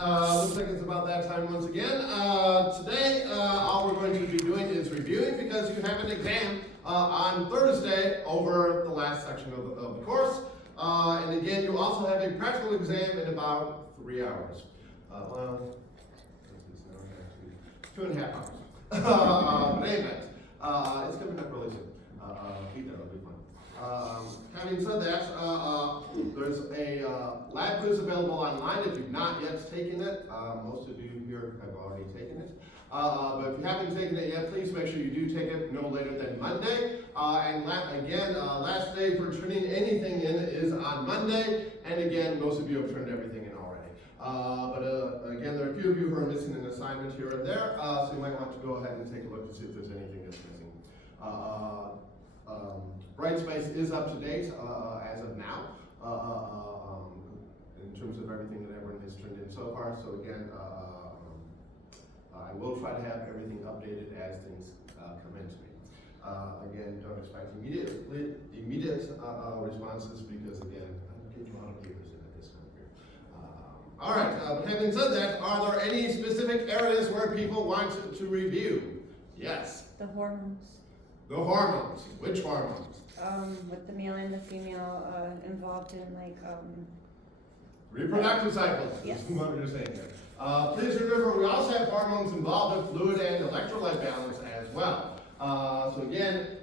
Looks like it's about that time once again. Today, all we're going to be doing is reviewing because you have an exam on Thursday over the last section of the course. And again, you also have a practical exam in about 3 hours. Well, 2.5 hours. But anyway, it's coming up really soon. Keep that, it'll be fun. Having said that, there's a lab quiz available online if you've not yet taken it. Most of you here have already taken it. But if you haven't taken it yet, please make sure you do take it no later than Monday. Last day for turning anything in is on Monday. And again, most of you have turned everything in already. Again, there are a few of you who are missing an assignment here and there, so you might want to go ahead and take a look to see if there's anything that's missing. Brightspace is up to date as of now in terms of everything that everyone has turned in so far. So again, I will try to have everything updated as things come into me. Again, don't expect immediate responses because again, I'm getting a lot of papers in at this time here. All right, having said that, are there any specific areas where people want to review? Yes. The hormones. The hormones. Which hormones? With the male and the female involved in Reproductive cycles. Yes. Is what you're saying here. Please remember, we also have hormones involved in fluid and electrolyte balance as well. So again,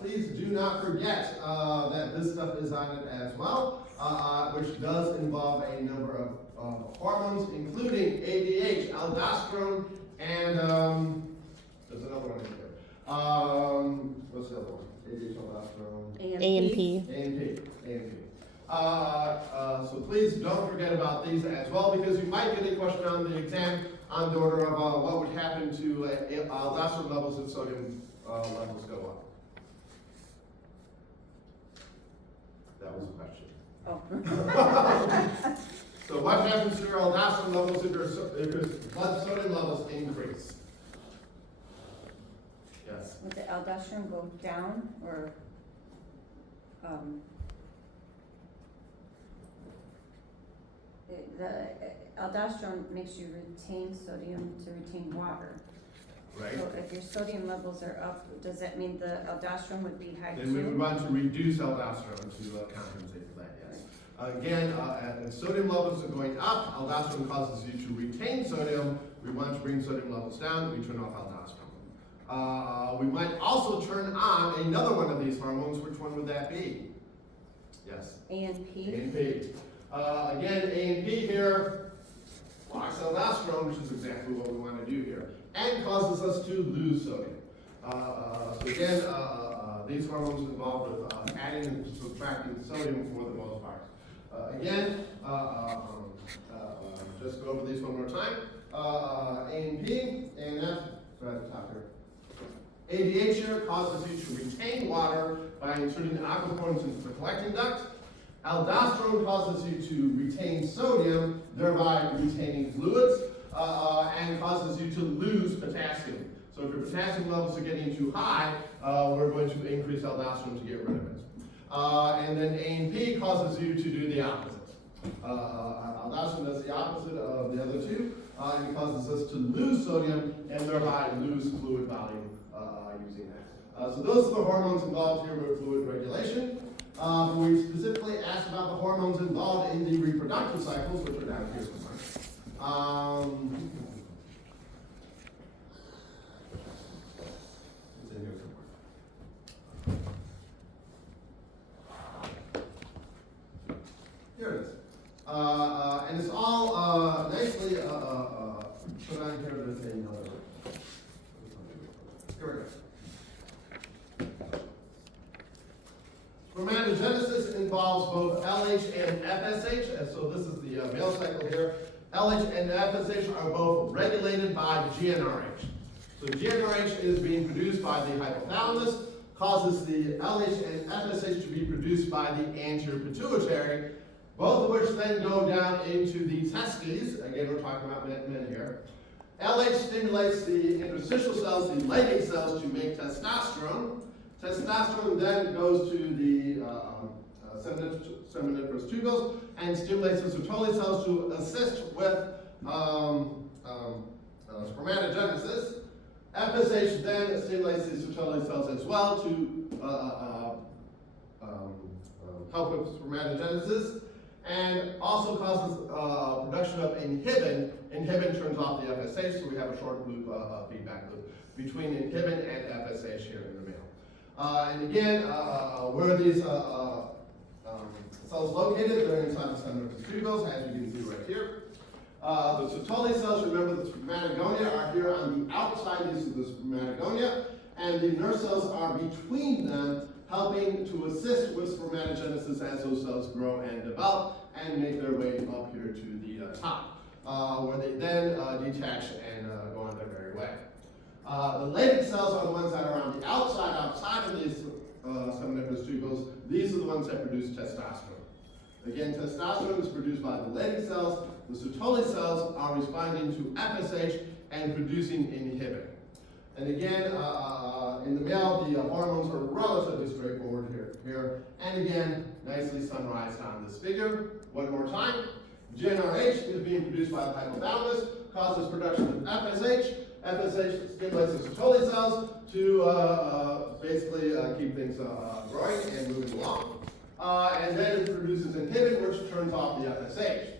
please do not forget that this stuff is on it as well, which does involve a number of hormones, including ADH, aldosterone, and there's another one in here. What's the other one? ADH, aldosterone. AMP. AMP. So please don't forget about these as well, because you might get a question on the exam on the order of what would happen to aldosterone levels if sodium levels go up. That was a question. Oh. So what happens to your aldosterone levels if your blood sodium levels increase? Yes. Would the aldosterone go down or the aldosterone makes you retain sodium to retain water. Right. So if your sodium levels are up, does that mean the aldosterone would be high Then we would too? want to reduce aldosterone to compensate for that, yes. Again, if sodium levels are going up, aldosterone causes you to retain sodium. We want to bring sodium levels down, we turn off aldosterone. We might also turn on another one of these hormones. Which one would that be? Yes. ANP. ANP. Again, ANP here blocks aldosterone, which is exactly what we want to do here, and causes us to lose sodium. So again, these hormones involved with adding and subtracting sodium for the most part. Again, just go over these one more time. ANP, and that's right at the top here. ADH here causes you to retain water by inserting the aquaporins into the collecting duct. Aldosterone causes you to retain sodium, thereby retaining fluids, and causes you to lose potassium. So if your potassium levels are getting too high, we're going to increase aldosterone to get rid of it. And then ANP causes you to do the opposite. Aldosterone does the opposite of the other two, and it causes us to lose sodium and thereby lose fluid volume using that. So those are the hormones involved here with fluid regulation. We specifically asked about the hormones involved in the reproductive cycles, which are down here somewhere. It's in here somewhere. Here it is. And it's all nicely put on here with another. Here we go. Spermatogenesis involves both LH and FSH, and so this is the male cycle here. LH and FSH are both regulated by GnRH. So GnRH is being produced by the hypothalamus, causes the LH and FSH to be produced by the anterior pituitary, both of which then go down into the testes. Again, we're talking about men here. LH stimulates the interstitial cells, the Leydig cells, to make testosterone. Testosterone then goes to the seminiferous tubules and stimulates the Sertoli cells to assist with spermatogenesis. FSH then stimulates the Sertoli cells as well to help with spermatogenesis, and also causes production of inhibin. Inhibin turns off the FSH, so we have a short loop feedback loop between inhibin and FSH here in the male. And again, where are these cells located? They're inside the seminiferous tubules, as you can see right here. The Sertoli cells, remember the spermatogonia are here on the outside of the spermatogonia, and the nerve cells are between them, helping to assist with spermatogenesis as those cells grow and develop and make their way up here to the top, where they then detach and go on their merry way. The Leydig cells are the ones that are on the outside of these seminiferous tubules. These are the ones that produce testosterone. Again, testosterone is produced by the Leydig cells. The Sertoli cells are responding to FSH and producing inhibin. And again, in the male, the hormones are relatively straightforward here. And again, nicely summarized on this figure. One more time. GnRH is being produced by the hypothalamus, causes production of FSH. FSH stimulates the Sertoli cells to basically keep things growing and moving along. And then it produces inhibin, which turns off the FSH.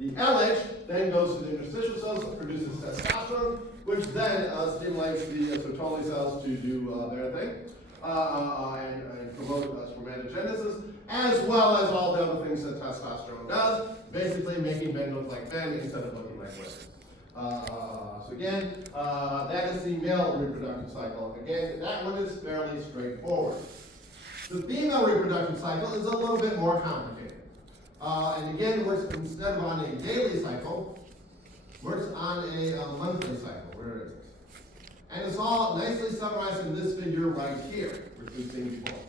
The LH then goes to the interstitial cells, produces testosterone, which then stimulates the Sertoli cells to do their thing and promote spermatogenesis, as well as all the other things that testosterone does, basically making men look like men instead of looking like women. So again, that is the male reproductive cycle. Again, that one is fairly straightforward. The female reproductive cycle is a little bit more complicated. And again, works instead of on a daily cycle, works on a monthly cycle. Where is it? And it's all nicely summarized in this figure right here, which we've seen before.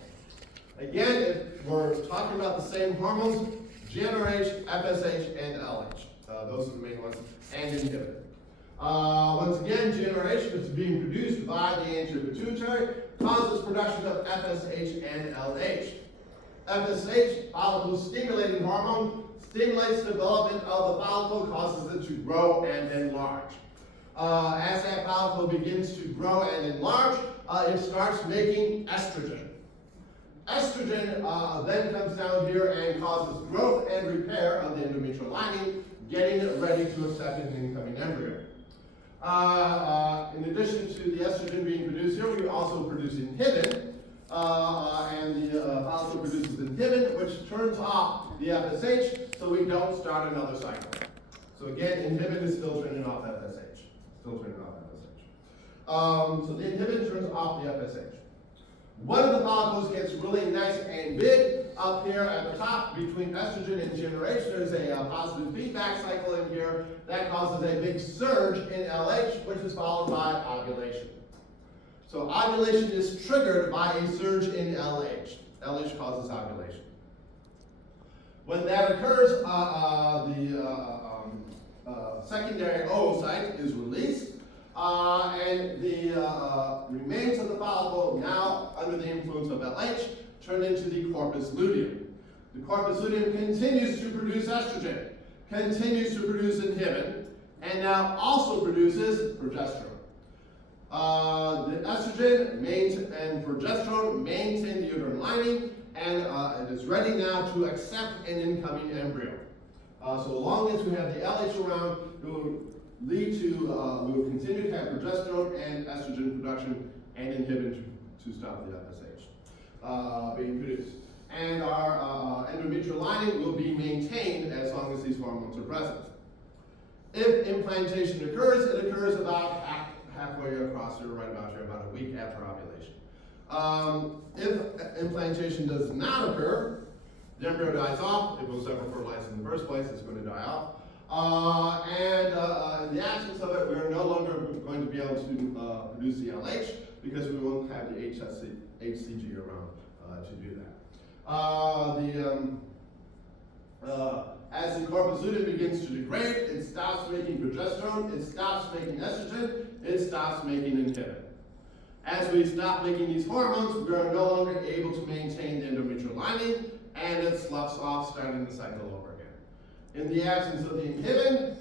Again, if we're talking about the same hormones, GnRH, FSH, and LH. Those are the main ones, and inhibin. Once again, GnRH is being produced by the anterior pituitary, causes production of FSH and LH. FSH, follicle stimulating hormone, stimulates development of the follicle, causes it to grow and enlarge. As that follicle begins to grow and enlarge, it starts making estrogen. Estrogen then comes down here and causes growth and repair of the endometrial lining, getting it ready to accept an incoming embryo. In addition to the estrogen being produced here, we also produce inhibin. And the follicle produces inhibin, which turns off the FSH, so we don't start another cycle. So again, inhibin is still turning off FSH. So the inhibin turns off the FSH. One of the follicles gets really nice and big up here at the top between estrogen and GnRH. There's a positive feedback cycle in here that causes a big surge in LH, which is followed by ovulation. So ovulation is triggered by a surge in LH. LH causes ovulation. When that occurs, the secondary oocyte is released, and the remains of the follicle, now under the influence of LH, turn into the corpus luteum. The corpus luteum continues to produce estrogen, continues to produce inhibin, and now also produces progesterone. The estrogen and progesterone maintain the uterine lining, and it is ready now to accept an incoming embryo. So long as we have the LH around, it will lead to, we will continue to have progesterone and estrogen production and inhibin to stop the FSH being produced. And our endometrial lining will be maintained as long as these hormones are present. If implantation occurs, it occurs about halfway across here, right about here, about a week after ovulation. If implantation does not occur, the embryo dies off. It was never fertilized in the first place, it's going to die off. In the absence of it, we are no longer going to be able to produce the LH because we won't have the HCG around to do that. As the corpus luteum begins to degrade, it stops making progesterone, it stops making estrogen, it stops making inhibin. As we stop making these hormones, we are no longer able to maintain the endometrial lining, and it sloughs off, starting the cycle over again. In the absence of the inhibin,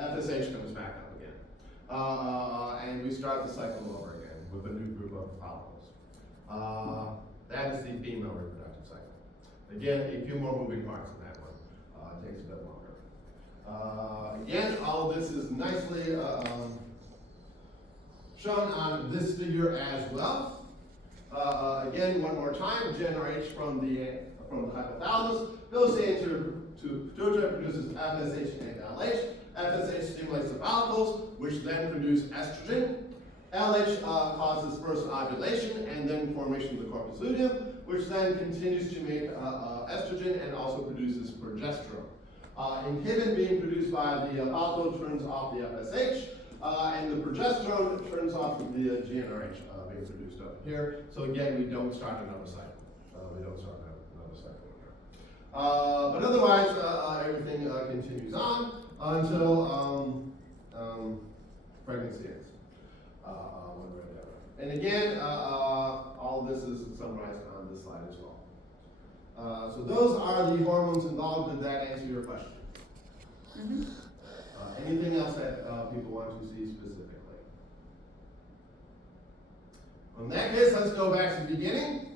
FSH comes back up again. And we start the cycle over again with a new group of follicles. That is the female reproductive cycle. Again, a few more moving parts in that one. It takes a bit longer. Again, all of this is nicely shown on this figure as well. Again, one more time, generates from the hypothalamus, goes into pituitary, produces FSH and LH. FSH stimulates the follicles, which then produce estrogen. LH causes first ovulation and then formation of the corpus luteum, which then continues to make estrogen and also produces progesterone. Inhibin being produced by the follicle turns off the FSH, and the progesterone turns off the GnRH being produced up here. So again, we don't start another cycle. But otherwise, everything continues on until pregnancy ends. And again, all this is summarized on this slide as well. So those are the hormones involved. Did that answer your question? Mm-hmm. Anything else that people want to see specifically? In that case, let's go back to the beginning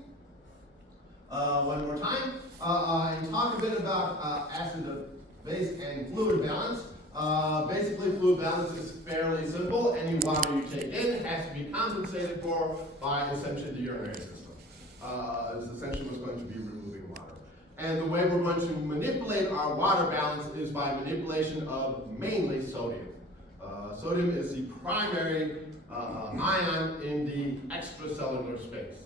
one more time and talk a bit about acid-base and fluid balance. Basically, fluid balance is fairly simple. Any water you take in has to be compensated for by essentially the urinary system. Is essentially what's going to be removing water. And the way we're going to manipulate our water balance is by manipulation of mainly sodium. Sodium is the primary ion in the extracellular space.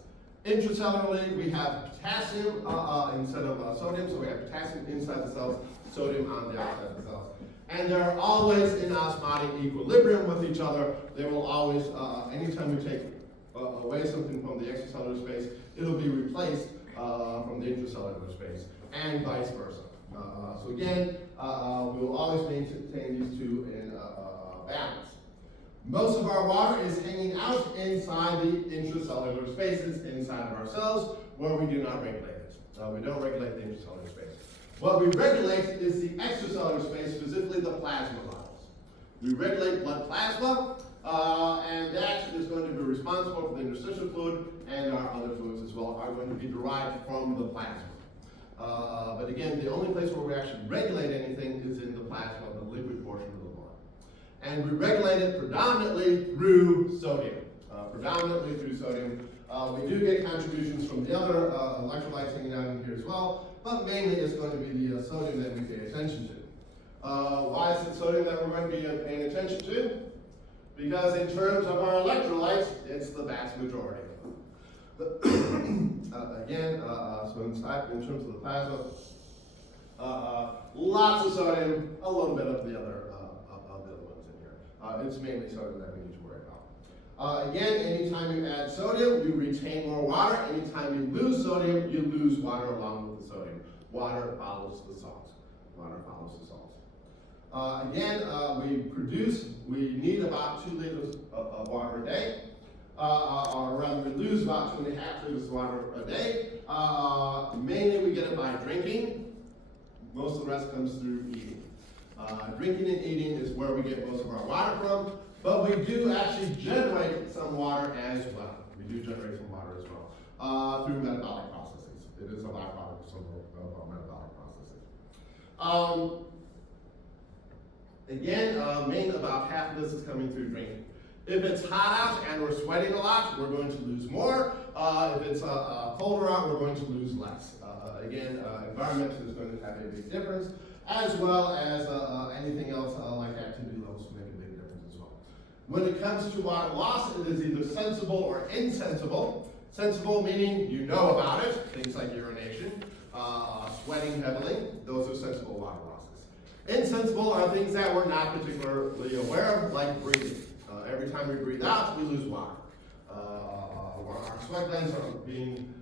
Intracellularly, we have potassium instead of sodium, so we have potassium inside the cells, sodium on the outside of the cells. And they're always in osmotic equilibrium with each other. They will always, anytime we take away something from the extracellular space, it'll be replaced from the intracellular space, and vice versa. So again, we will always maintain these two in balance. Most of our water is hanging out inside the intracellular spaces inside of our cells, where we do not regulate it. We don't regulate the intracellular space. What we regulate is the extracellular space, specifically the plasma levels. We regulate blood plasma, and that is going to be responsible for the interstitial fluid, and our other fluids as well are going to be derived from the plasma. But again, the only place where we actually regulate anything is in the plasma, the liquid portion of the blood. And we regulate it predominantly through sodium. We do get contributions from the other electrolytes hanging out in here as well, but mainly it's going to be the sodium that we pay attention to. Why is it sodium that we're going to be paying attention to? Because in terms of our electrolytes, it's the vast majority of them. Again, so in terms of the plasma, lots of sodium, a little bit of the other ones in here. It's mainly sodium that we need to worry about. Again, anytime you add sodium, you retain more water. Anytime you lose sodium, you lose water along with the sodium. Water follows the salt. Again, we need about 2 liters of water a day. Or rather, we lose about 2.5 liters of water a day. Mainly we get it by drinking. Most of the rest comes through eating. Drinking and eating is where we get most of our water from, but we do actually generate some water as well. Through metabolic processes. It is a byproduct of some of our metabolic processes. Again, mainly about half of this is coming through drinking. If it's hot out and we're sweating a lot, we're going to lose more. If it's colder out, we're going to lose less. Again, environment is going to have a big difference, as well as anything else like activity levels make a big difference as well. When it comes to water loss, it is either sensible or insensible. Sensible meaning you know about it, things like urination, sweating heavily, those are sensible water losses. Insensible are things that we're not particularly aware of, like breathing. Every time we breathe out, we lose water. Our sweat glands are being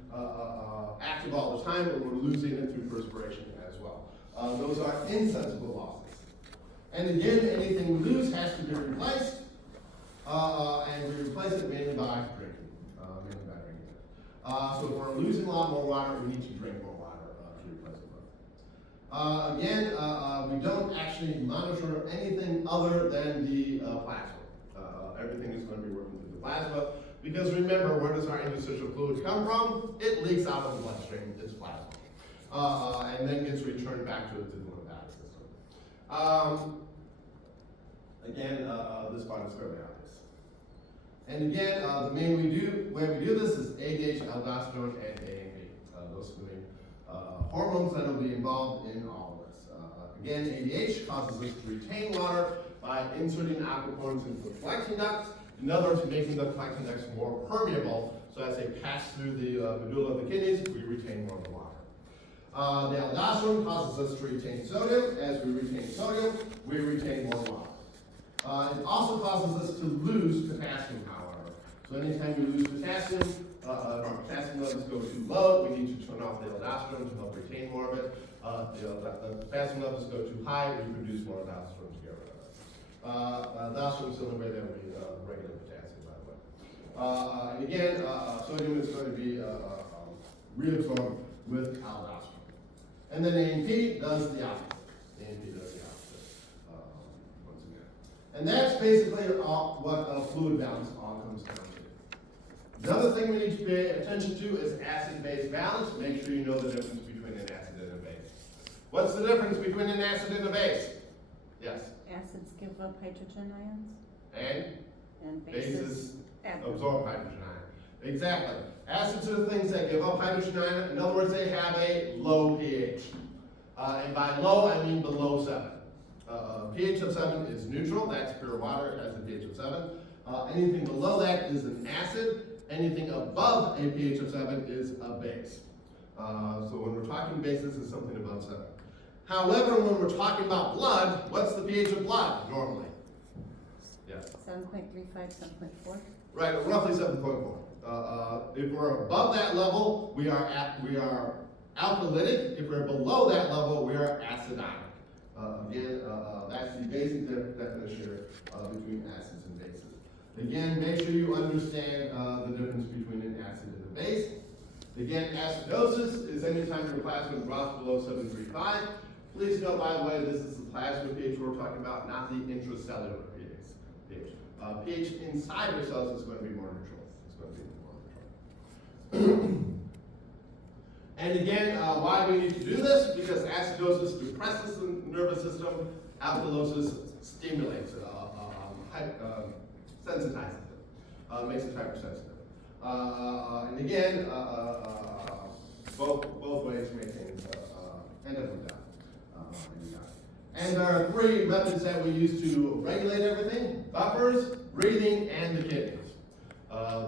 active all the time, and we're losing it through perspiration as well. Those are insensible losses. And again, anything we lose has to be replaced, and we replace it mainly by drinking. So if we're losing a lot more water, we need to drink more water to Again, we don't actually monitor anything other than the plasma. Everything is going to be working through the plasma, because remember, where does our interstitial fluid come from? It leaks out of the bloodstream, it's plasma, and then gets returned back to the lymphatic system. Again, this part is fairly obvious. And again, the main way we do this is ADH, aldosterone, and AMP. Those are the main hormones that will be involved in all of this. Again, ADH causes us to retain water by inserting aquaporin into the collecting ducts. In other words, making the collecting ducts more permeable, so as they pass through the medulla of the kidneys, we retain more of the water. The aldosterone causes us to retain sodium. As we retain sodium, we retain more water. It also causes us to lose potassium, however. So anytime we lose potassium, if our potassium levels go too low, we need to turn off the aldosterone to help retain more of it. The potassium levels go too high, we produce more aldosterone to get rid of it. Aldosterone is the only way that we regulate potassium, by the way. And again, sodium is going to be reabsorbed with aldosterone. And then ANP does the opposite. ANP does the opposite, once again. And that's basically what fluid balance all comes down to. Another thing we need to pay attention to is acid-base balance. Make sure you know the difference between an acid and a base. What's the difference between an acid and a base? Yes? Acids give up hydrogen ions, And bases bases add. absorb hydrogen ion. Exactly. Acids are the things that give up hydrogen ion. In other words, they have a low pH. And by low, I mean below 7. pH of 7 is neutral. That's pure water. It has a pH of 7. Anything below that is an acid. Anything above a pH of 7 is a base. So when we're talking bases, it's something above 7. However, when we're talking about blood, what's the pH of blood normally? Yes. 7.35, 7.4. Right, roughly 7.4. If we're above that level, we are alkalytic. If we're below that level, we are acidic. Again, that's the basic definition between acids and bases. Again, make sure you understand the difference between an acid and a base. Again, acidosis is anytime your plasma drops below 735. Please note, by the way, this is the plasma pH we're talking about, not the intracellular pH. pH inside your cells is going to be more neutral. It's going to be more neutral. And again, why do we need to do this? Because acidosis depresses the nervous system, alkalosis stimulates it, sensitizes it, makes it hypersensitive. And again, both ways make things end up with that. And there are 3 methods that we use to regulate everything: buffers, breathing, and the kidneys.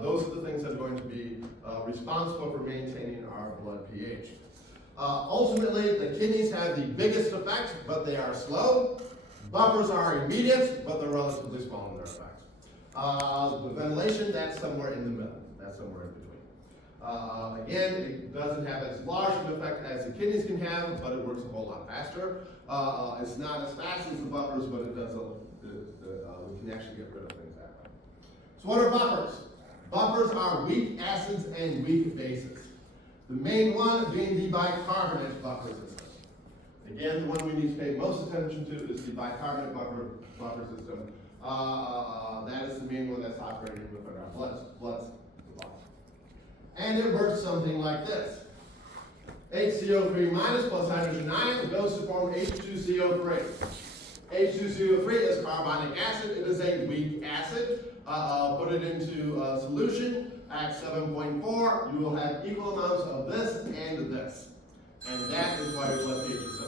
Those are the things that are going to be responsible for maintaining our blood pH. Ultimately, the kidneys have the biggest effect, but they are slow. Buffers are immediate, but they're relatively small in their effect. The ventilation, that's somewhere in the middle. That's somewhere in between. Again, it doesn't have as large an effect as the kidneys can have, but it works a whole lot faster. It's not as fast as the buffers, but it does. We can actually get rid of things that way. So what are buffers? Buffers are weak acids and weak bases. The main one being the bicarbonate buffer system. Again, the one we need to pay most attention to is the bicarbonate buffer system. That is the main one that's operating within our blood supply. And it works something like this. HCO3 minus plus hydrogen ion goes to form H2CO3. H2CO3 is carbonic acid. It is a weak acid. Put it into a solution at 7.4. You will have equal amounts of this and this. And that is why your blood pH is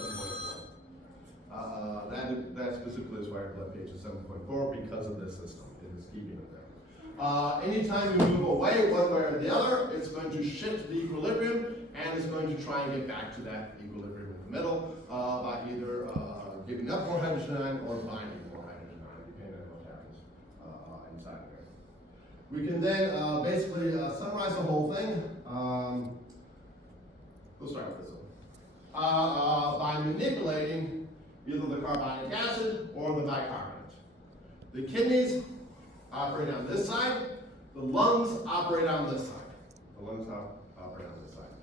7.4. That specifically is why your blood pH is 7.4, because of this system. It is keeping it there. Anytime you move away one way or the other, it's going to shift the equilibrium, and it's going to try and get back to that equilibrium in the middle by either giving up more hydrogen ion or binding more hydrogen ion, depending on what happens inside of there. We can then basically summarize the whole thing. We'll start with this one. By manipulating either the carbonic acid or the bicarbonate. The kidneys operate on this side, the lungs operate on this side. The lungs operate on this side.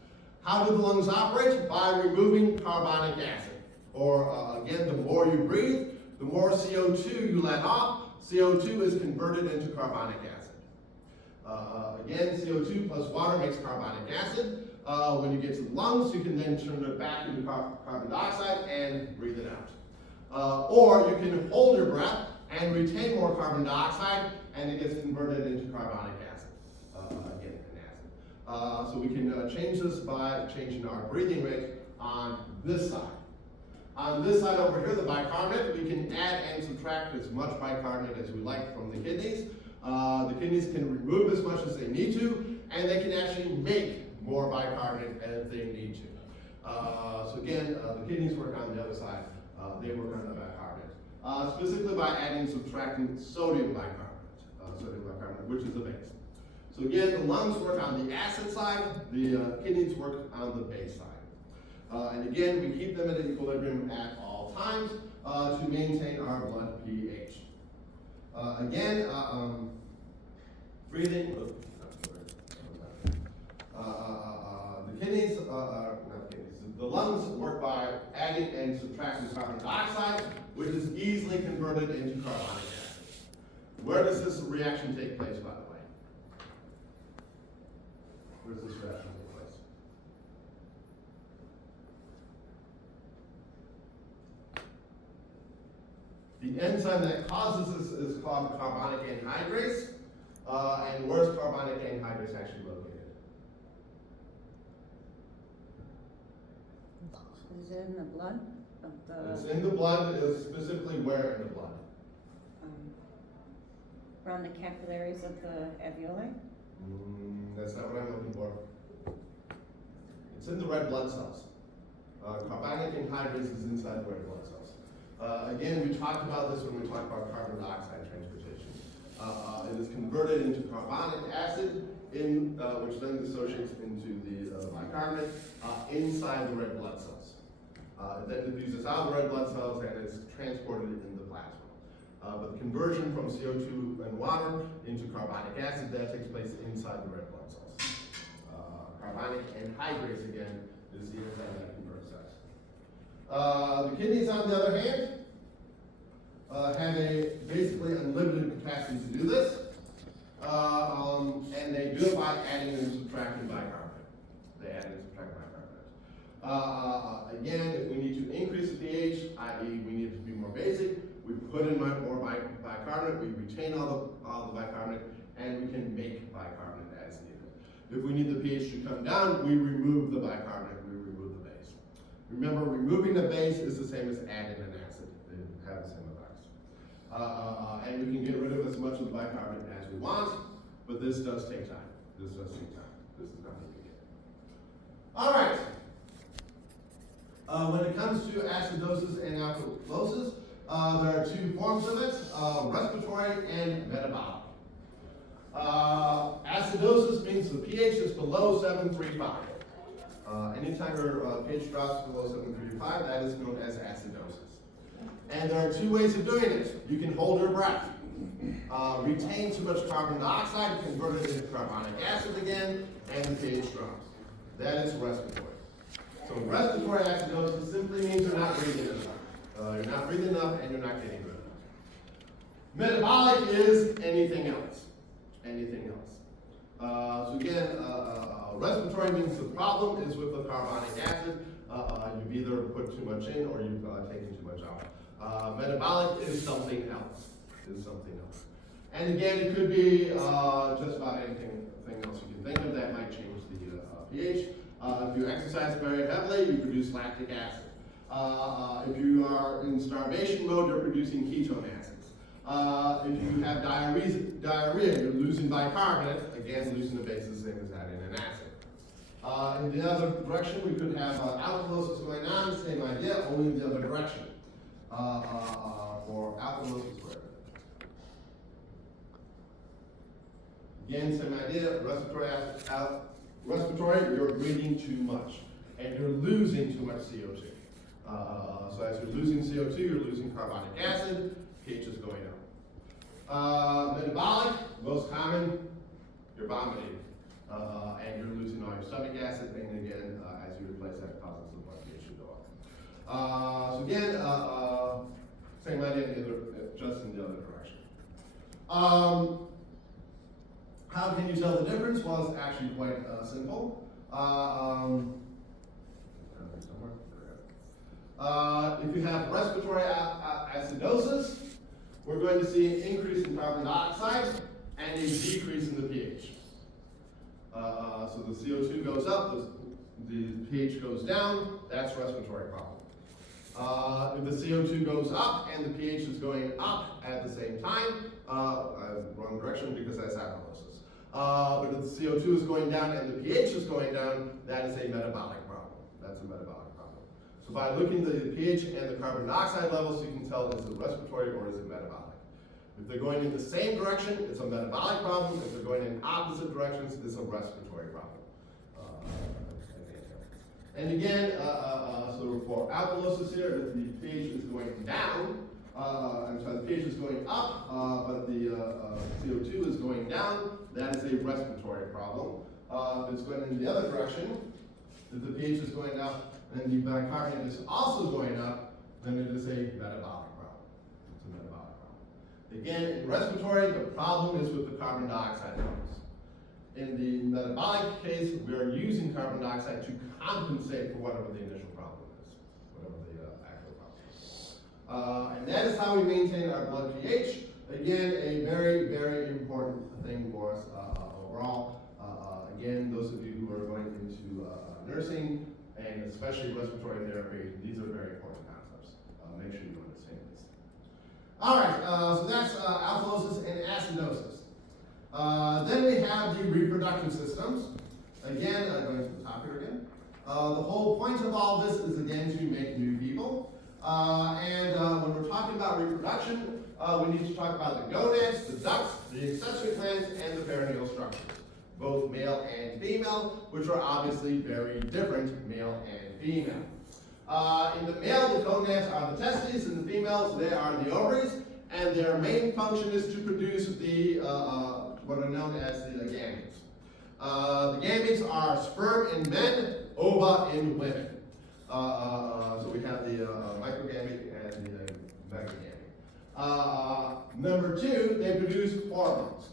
How do the lungs operate? By removing carbonic acid. or again, the more you breathe, the more CO2 you let off. CO2 is converted into carbonic acid. Again, CO2 plus water makes carbonic acid. When you get to the lungs, you can then turn it back into carbon dioxide and breathe it out. Or you can hold your breath and retain more carbon dioxide, and it gets converted into carbonic acid. Again, an acid. So we can change this by changing our breathing rate on this side. On this side over here, the bicarbonate, we can add and subtract as much bicarbonate as we like from the kidneys. The kidneys can remove as much as they need to, and they can actually make more bicarbonate as they need to. So again, the kidneys work on the other side. They work on the bicarbonate. Specifically by adding and subtracting sodium bicarbonate, which is the base. So again, the lungs work on the acid side, the kidneys work on the base side. And again, we keep them at equilibrium at all times to maintain our blood pH. Again, breathing, the kidneys, not the kidneys, the lungs work by adding and subtracting carbon dioxide, which is easily converted into carbonic acid. Where does this reaction take place, by the way? Where does this reaction take place? The enzyme that causes this is called carbonic anhydrase. And where's carbonic anhydrase actually located? Is it in the blood of It's the, in the blood. It's specifically where in the blood? around the capillaries of the alveoli? That's not what I'm looking for. It's in the red blood cells. Carbonic anhydrase is inside the red blood cells. Again, we talked about this when we talked about carbon dioxide transportation. It is converted into carbonic acid, which then dissociates into the bicarbonate inside the red blood cells. It then diffuses out of the red blood cells and is transported in the plasma. But the conversion from CO2 and water into carbonic acid, that takes place inside the red blood cells. Carbonic anhydrase, again, is the enzyme that converts that. The kidneys, on the other hand, have a basically unlimited capacity to do this. And they do it by adding and subtracting bicarbonate. They add and subtract bicarbonate. Again, if we need to increase the pH, i.e. we need it to be more basic, we put in more bicarbonate, we retain all the bicarbonate, and we can make bicarbonate as needed. If we need the pH to come down, we remove the bicarbonate, we remove the base. Remember, removing the base is the same as adding an acid. They have the same effects. And we can get rid of as much of the bicarbonate as we want, but this does take time. This does take time. This is not immediate. All right. When it comes to acidosis and alkalosis, there are two forms of it, respiratory and metabolic. Acidosis means the pH is below 735. Anytime your pH drops below 735, that is known as acidosis. And there are two ways of doing it. You can hold your breath, retain too much carbon dioxide, convert it into carbonic acid again, and the pH drops. That is respiratory. So respiratory acidosis simply means you're not breathing enough. You're not breathing enough and you're not getting rid of it. Metabolic is anything else. Anything else. So again, respiratory means the problem is with the carbonic acid. You've either put too much in or you've taken too much out. Metabolic is something else. And again, it could be just about anything else you can think of that might change the pH. If you exercise very heavily, you produce lactic acid. If you are in starvation mode, you're producing ketone acids. If you have diarrhea, you're losing bicarbonate. Again, losing the base is the same as adding an acid. In the other direction, we could have alkalosis going on, same idea, only in the other direction. For alkalosis, again, same idea, respiratory, you're breathing too much, and you're losing too much CO2. So as you're losing CO2, you're losing carbonic acid, pH is going up. Metabolic, most common, you're vomiting, and you're losing all your stomach acid, and again, as you replace that, causes the blood pH to go So again, same idea, just in the other direction. How can you tell the difference? Well, it's actually quite simple. If you have respiratory acidosis, we're going to see an increase in carbon dioxide and a decrease in the pH. So the CO2 goes up, the pH goes down, that's respiratory problem. If the CO2 goes up and the pH is going up at the same time, wrong direction because that's alkalosis. But if the CO2 is going down and the pH is going down, that is a metabolic problem. That's a metabolic problem. So by looking at the pH and the carbon dioxide levels, you can tell is it respiratory or is it metabolic. If they're going in the same direction, it's a metabolic problem. If they're going in opposite directions, it's a respiratory problem. And again, so for alkalosis here, if the pH is going down, the pH is going up, but the CO2 is going down, that is a respiratory problem. If it's going in the other direction, if the pH is going up and the bicarbonate is also going up, then it is a metabolic problem. It's a metabolic problem. Again, in respiratory, the problem is with the carbon dioxide levels. In the metabolic case, we are using carbon dioxide to compensate for whatever the initial problem is, whatever the actual problem is. And that is how we maintain our blood pH. Again, a very, very important thing for us overall. Again, those of you who are going into nursing, and especially respiratory therapy, these are very important concepts. Make sure you understand this. All right, so that's alkalosis and acidosis. Then we have the reproductive systems. Again, going to the top here again. The whole point of all this is again to make new people. When we're talking about reproduction, we need to talk about the gonads, the ducts, the accessory glands, and the perineal structures, both male and female, which are obviously very different, male and female. In the male, the gonads are the testes, and the females, they are the ovaries, and their main function is to produce the what are known as the gametes. The gametes are sperm in men, ova in women. So we have the microgamete and the megagamete. Number two, they produce hormones.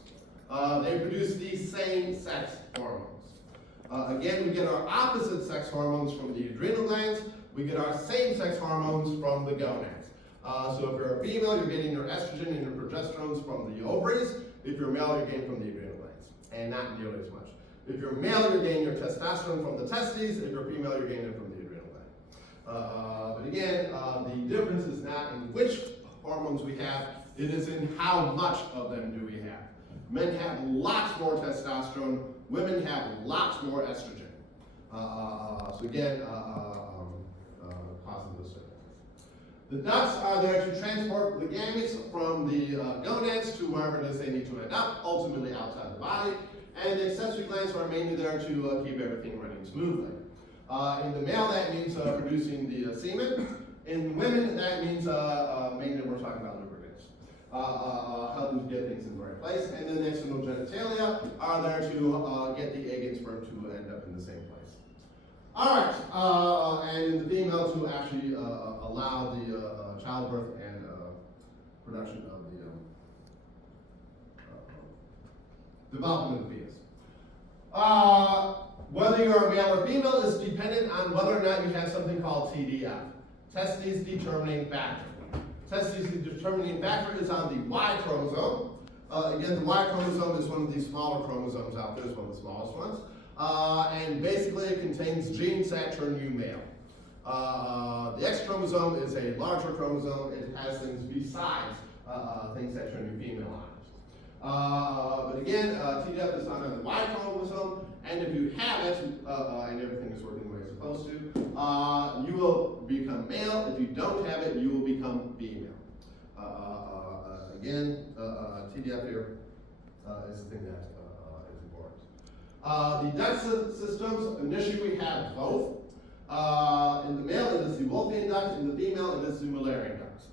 They produce these same sex hormones. Again, we get our opposite sex hormones from the adrenal glands. We get our same sex hormones from the gonads. So if you're a female, you're getting your estrogen and your progesterones from the ovaries. If you're male, you're getting from the adrenal glands, and not nearly as much. If you're male, you're getting your testosterone from the testes. If you're female, you're getting it from the adrenal gland. But again, the difference is not in which hormones we have, it is in how much of them do we have. Men have lots more testosterone, women have lots more estrogen. So again, causing those differences. The ducts are there to transport the gametes from the gonads to wherever it is they need to end up, ultimately outside the body. And the accessory glands are mainly there to keep everything running smoothly. In the male, that means producing the semen. In women, that means mainly we're talking about lubricants. Helping to get things in the right place. And then the external genitalia are there to get the egg and sperm to end up in the same place. All right, and in the female to actually allow the childbirth and production of the development of the fetus. Whether you're a male or female is dependent on whether or not you have something called TDF, testes determining factor. Testes determining factor is on the Y chromosome. Again, the Y chromosome is one of the smaller chromosomes out there, it's one of the smallest ones. And basically it contains genes that turn you male. The X chromosome is a larger chromosome. It has things besides things that turn you female on. But again, TDF is not on the Y chromosome, and if you have it, and everything is working the way it's supposed to, you will become male. If you don't have it, you will become female. Again, TDF here is the thing that is important. The duct systems, initially we have both. In the male, it is the Wolffian duct. In the female, it is the Mullerian duct.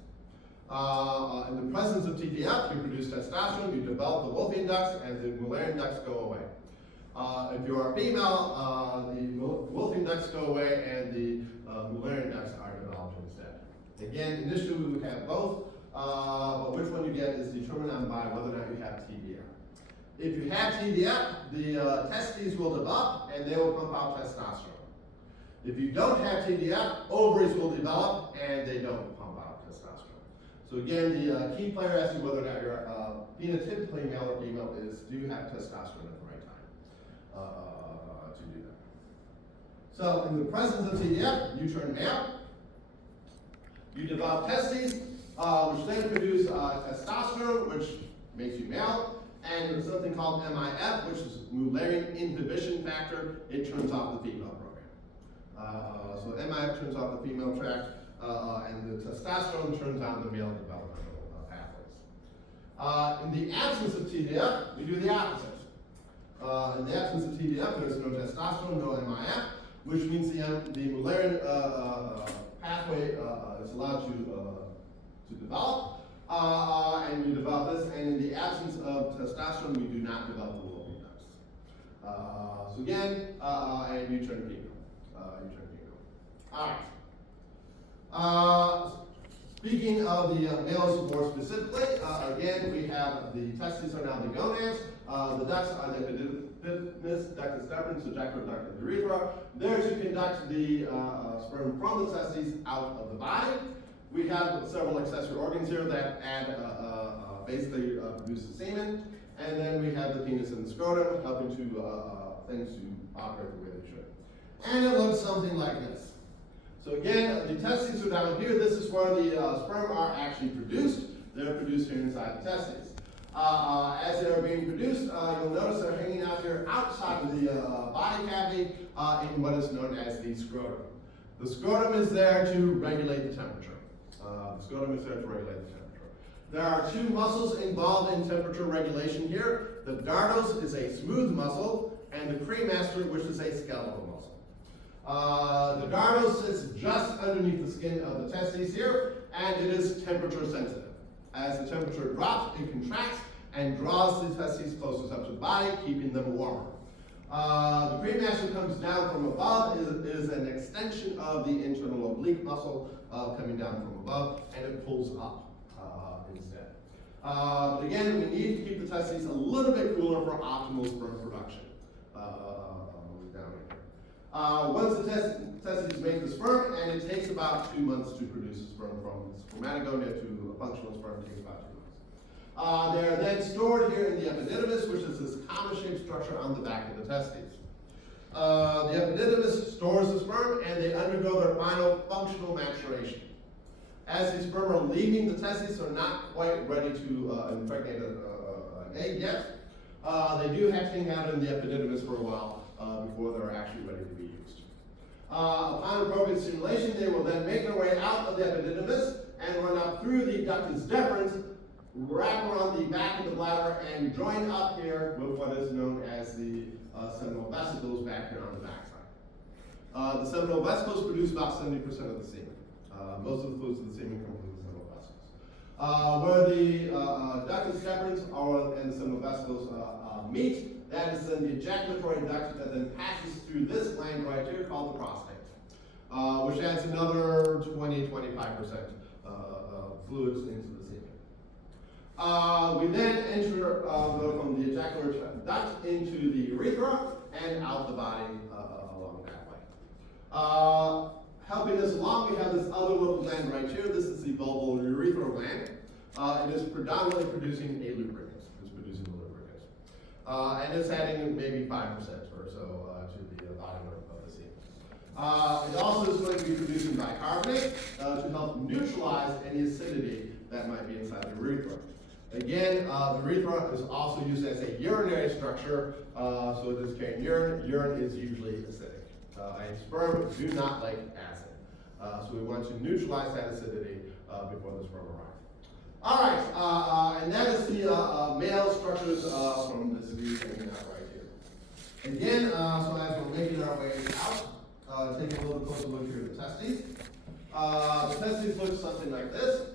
In the presence of TDF, you produce testosterone, you develop the Wolffian ducts, and the Mullerian ducts go away. If you are a female, the Wolffian ducts go away, and the Mullerian ducts are developed instead. Again, initially we would have both, but which one you get is determined by whether or not you have TDF. If you have TDF, the testes will develop and they will pump out testosterone. If you don't have TDF, ovaries will develop and they don't pump out testosterone. So again, the key player as to whether or not you're phenotypically male or female is, do you have testosterone at the right time to do that. So in the presence of TDF, you turn male, you develop testes, which then produce testosterone, which makes you male, and there's something called MIF, which is Mullerian inhibition factor. It turns off the female program. So MIF turns off the female tract, and the testosterone turns on the male developmental pathways. In the absence of TDF, we do the opposite. In the absence of TDF, there's no testosterone, no MIF, which means the Mullerian pathway is allowed to develop. And you develop this, and in the absence of testosterone, we do not develop the fallopian ducts. So again, and you turn female. All right. Speaking of the males more specifically, again, we have the testes are now the gonads. The ducts are the epididymis, ductus deferens, ejaculatory duct, and urethra. There to conduct the sperm from the testes out of the body. We have several accessory organs here that add, basically produce the semen, and then we have the penis and the scrotum helping to things to operate the way they should. And it looks something like this. So again, the testes are down here. This is where the sperm are actually produced. They're produced here inside the testes. As they're being produced, you'll notice they're hanging out here outside of the body cavity in what is known as the scrotum. The scrotum is there to regulate the temperature. The scrotum is there to regulate the temperature. There are two muscles involved in temperature regulation here. The dardos is a smooth muscle, and the cremaster, which is a skeletal muscle. The dardos sits just underneath the skin of the testes here, and it is temperature sensitive. As the temperature drops, it contracts and draws the testes closest up to the body, keeping them warmer. The cremaster comes down from above, is an extension of the internal oblique muscle coming down from above, and it pulls up instead. But again, we need to keep the testes a little bit cooler for optimal sperm production. Down here. Once the testes make the sperm, and it takes about 2 months to produce a sperm from spermatogonia to a functional sperm, takes about 2 months. They are then stored here in the epididymis, which is this common-shaped structure on the back of the testes. The epididymis stores the sperm, and they undergo their final functional maturation. As these sperm are leaving the testes, they're not quite ready to impregnate an egg yet. They do have to hang out in the epididymis for a while before they're actually ready to be used. Upon appropriate stimulation, they will then make their way out of the epididymis and run up through the ductus deferens, wrap around the back of the bladder, and join up here with what is known as the seminal vesicles back here on the backside. The seminal vesicles produce about 70% of the semen. Most of the fluids of the semen come from the seminal vesicles. Where the ductus deferens and the seminal vesicles meet, that is then the ejaculatory duct that then passes through this gland right here called the prostate, which adds another 20-25% fluids into the semen. We then enter, go from the ejaculatory duct into the urethra and out the body along that way. Helping us along, we have this other little gland right here. This is the vulval urethral gland. It is predominantly producing a lubricant. It's producing a lubricant. And it's adding maybe 5% or so to the volume of the semen. It also is going to be producing bicarbonate to help neutralize any acidity that might be inside the urethra. Again, the urethra is also used as a urinary structure, so it is carrying urine. Urine is usually acidic. And sperm do not like acid. So we want to neutralize that acidity before the sperm arrives. All right, and that is the male structures from this view hanging out right here. Again, so as we're making our way out, taking a little closer look here at the testes. The testes look something like this.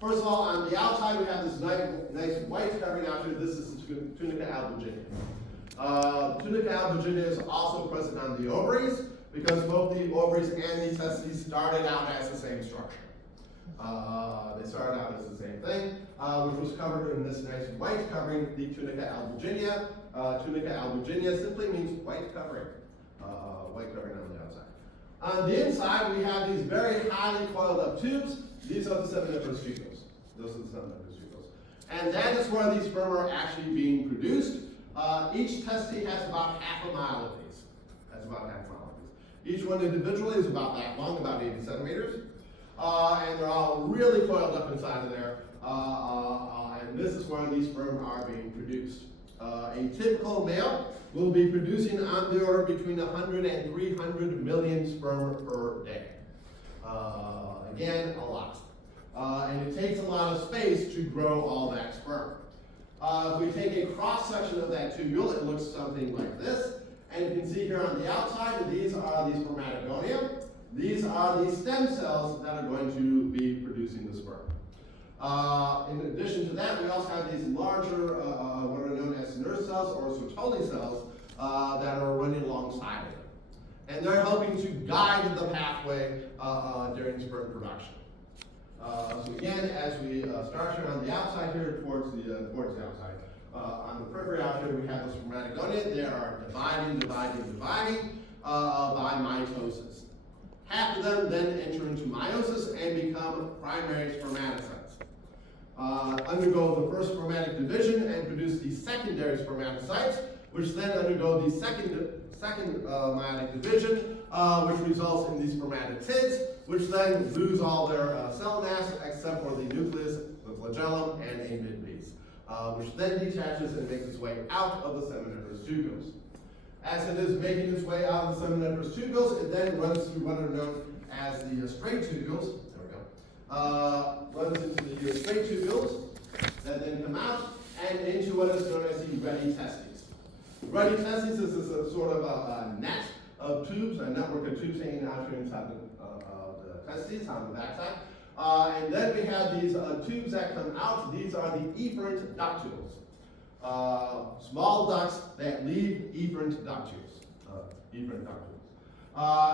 First of all, on the outside, we have this nice white covering out here. This is the tunica albuginea. Tunica albuginea is also present on the ovaries. because both the ovaries and the testes started out as the same structure. They started out as the same thing, which was covered in this nice white covering, the tunica albuginea. Tunica albuginea simply means white covering, white covering on the outside. On the inside, we have these very highly coiled up tubes. These are the seminiferous tubules. Those are the seminiferous tubules. And that is where these sperm are actually being produced. Each testis has about half a mile of these. That's about half a mile of these. Each one individually is about that long, about 80 centimeters. And they're all really coiled up inside of there. And this is where these sperm are being produced. A typical male will be producing on the order between 100 and 300 million sperm per day. Again, a lot. And it takes a lot of space to grow all that sperm. If we take a cross-section of that tubule, it looks something like this. And you can see here on the outside, these are the spermatogonia. These are the stem cells that are going to be producing the sperm. In addition to that, we also have these larger, what are known as nerve cells or Sertoli cells that are running alongside of it. And they're helping to guide the pathway during sperm production. So again, as we start here on the outside here towards the outside, on the periphery out here we have the spermatogonia. They are dividing by mitosis. Half of them then enter into meiosis and become primary spermatocytes. Undergo the first spermatic division and produce the secondary spermatocytes, which then undergo the second meiotic division, which results in the spermatocytes, which then lose all their cell mass except for the nucleus, the flagellum, and a midpiece, which then detaches and makes its way out of the seminiferous tubules. As it is making its way out of the seminiferous tubules, it then runs through what are known as the straight tubules. There we go. Runs into the straight tubules that then come out and into what is known as the ready testes. Ready testes is a sort of a net of tubes, a network of tubes hanging out here inside the testes on the backside. And then we have these tubes that come out. These are the efferent ductules. Small ducts that leave efferent ductules.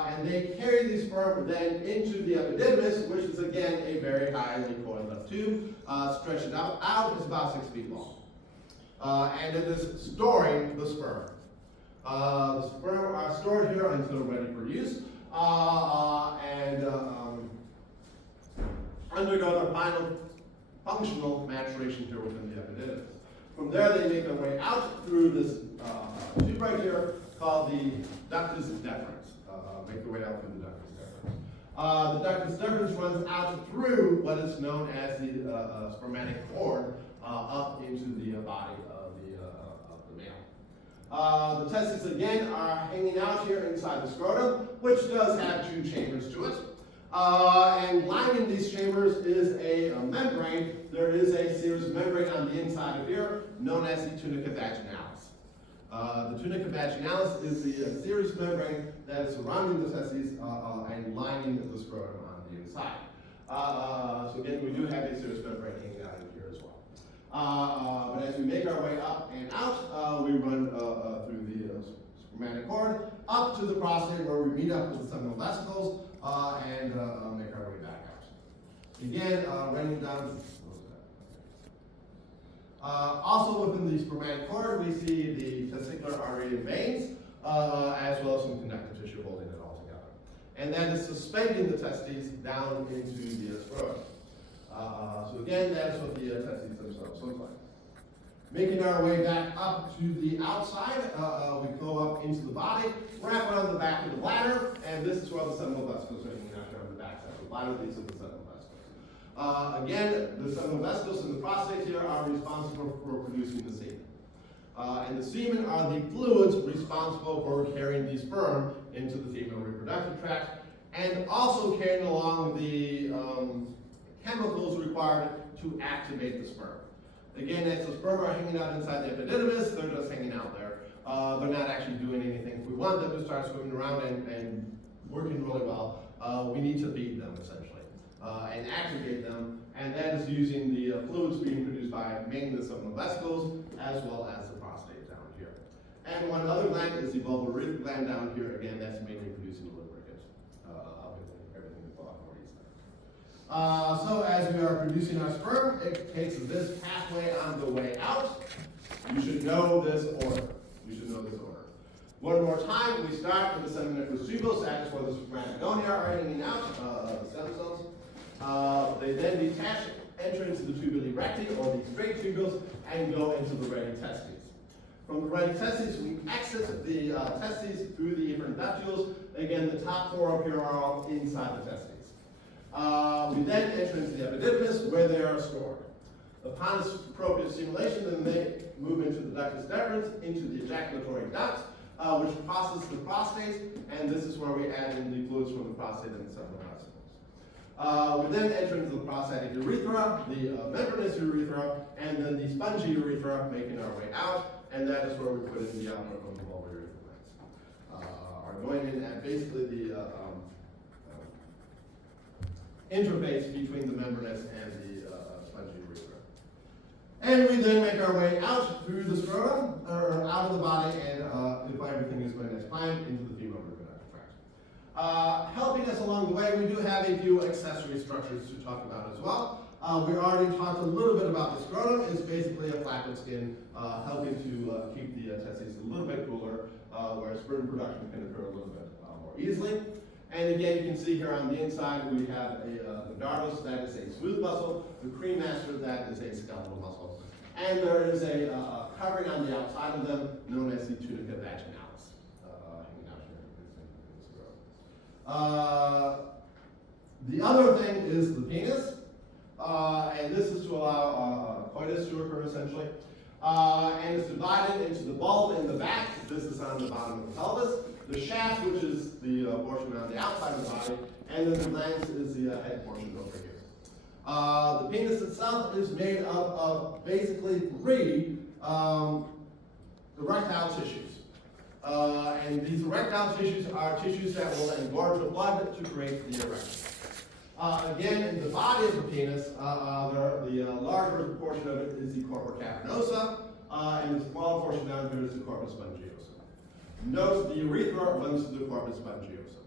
And they carry the sperm then into the epididymis, which is again a very highly coiled up tube. Stretched out is about 6 feet long. And it is storing the sperm. The sperm are stored here until ready for use. And undergo their final functional maturation here within the epididymis. From there, they make their way out through this tube right here called the ductus deferens. Make their way out through the ductus deferens. The ductus deferens runs out through what is known as the spermatic cord up into the body of the male. The testes again are hanging out here inside the scrotum, which does have 2 chambers to it. And lining these chambers is a membrane. There is a serous membrane on the inside of here known as the tunica vaginalis. The tunica vaginalis is the serous membrane that is surrounding the testes and lining the scrotum on the inside. So again, we do have a serous membrane hanging out of here as well. But as we make our way up and out, we run through the spermatic cord up to the prostate where we meet up with the seminal vesicles and make our way back out. Again, running down. Also within the spermatic cord, we see the testicular artery and veins, as well as some connective tissue holding it all together. And that is suspending the testes down into the scrotum. So again, that's what the testes themselves look like. Making our way back up to the outside, we go up into the body, wrap around the back of the bladder, and this is where the seminal vesicles are hanging out here on the back side of the bladder. These are the seminal vesicles. Again, the seminal vesicles and the prostate here are responsible for producing the semen. And the semen are the fluids responsible for carrying the sperm into the female reproductive tract, and also carrying along the chemicals required to activate the sperm. Again, as the sperm are hanging out inside the epididymis, they're just hanging out there. They're not actually doing anything. If we want them to start swimming around and working really well, we need to feed them, essentially, and activate them. And that is using the fluids being produced by mainly the seminal vesicles, as well as the prostate down here. And one other gland is the vulvar gland down here. Again, that's mainly producing lubricant, helping everything to flow out more easily. So as we are producing our sperm, it takes this pathway on the way out. You should know this order. One more time, we start with the seminiferous tubules, that is where the spermatogonia are hanging out, the stem cells. They then detach, enter into the tubuli recti, or the straight tubules, and go into the ready testes. From the ready testes, we exit the testes through the efferent ductules. Again, the top four up here are all inside the testes. We then enter into the epididymis, where they are stored. Upon appropriate stimulation, then they move into the ductus deferens, into the ejaculatory duct, which processes the prostate, and this is where we add in the fluids from the prostate and the seminal vesicles. We then enter into the prostatic urethra, the membranous urethra, and then the spongy urethra, making our way out, and that is where we put in the output from the vulvar urethra glands. Are going in at basically the interface between the membranous and the spongy urethra. And we then make our way out through the scrotum, or out of the body, and if everything is going as planned, into the female reproductive tract. Helping us along the way, we do have a few accessory structures to talk about as well. We already talked a little bit about the scrotum. It's basically a flapping skin, helping to keep the testes a little bit cooler, where sperm production can occur a little bit more easily. And again, you can see here on the inside, we have the dardos, that is a smooth muscle, the cremaster, that is a skeletal muscle. And there is a covering on the outside of them known as the tunica vaginalis, hanging out here in the scrotum. The other thing is the penis, and this is to allow coitus to occur essentially. And it's divided into the bulb in the back, this is on the bottom of the pelvis, the shaft, which is the portion on the outside of the body, and then the glans is the head portion over here. The penis itself is made up of basically three erectile tissues. And these erectile tissues are tissues that will engorge the blood to create the erection. Again, in the body of the penis, the larger portion of it is the corpus cavernosa, and the smaller portion down here is the corpus spongiosum. Note the urethra runs to the corpus spongiosum.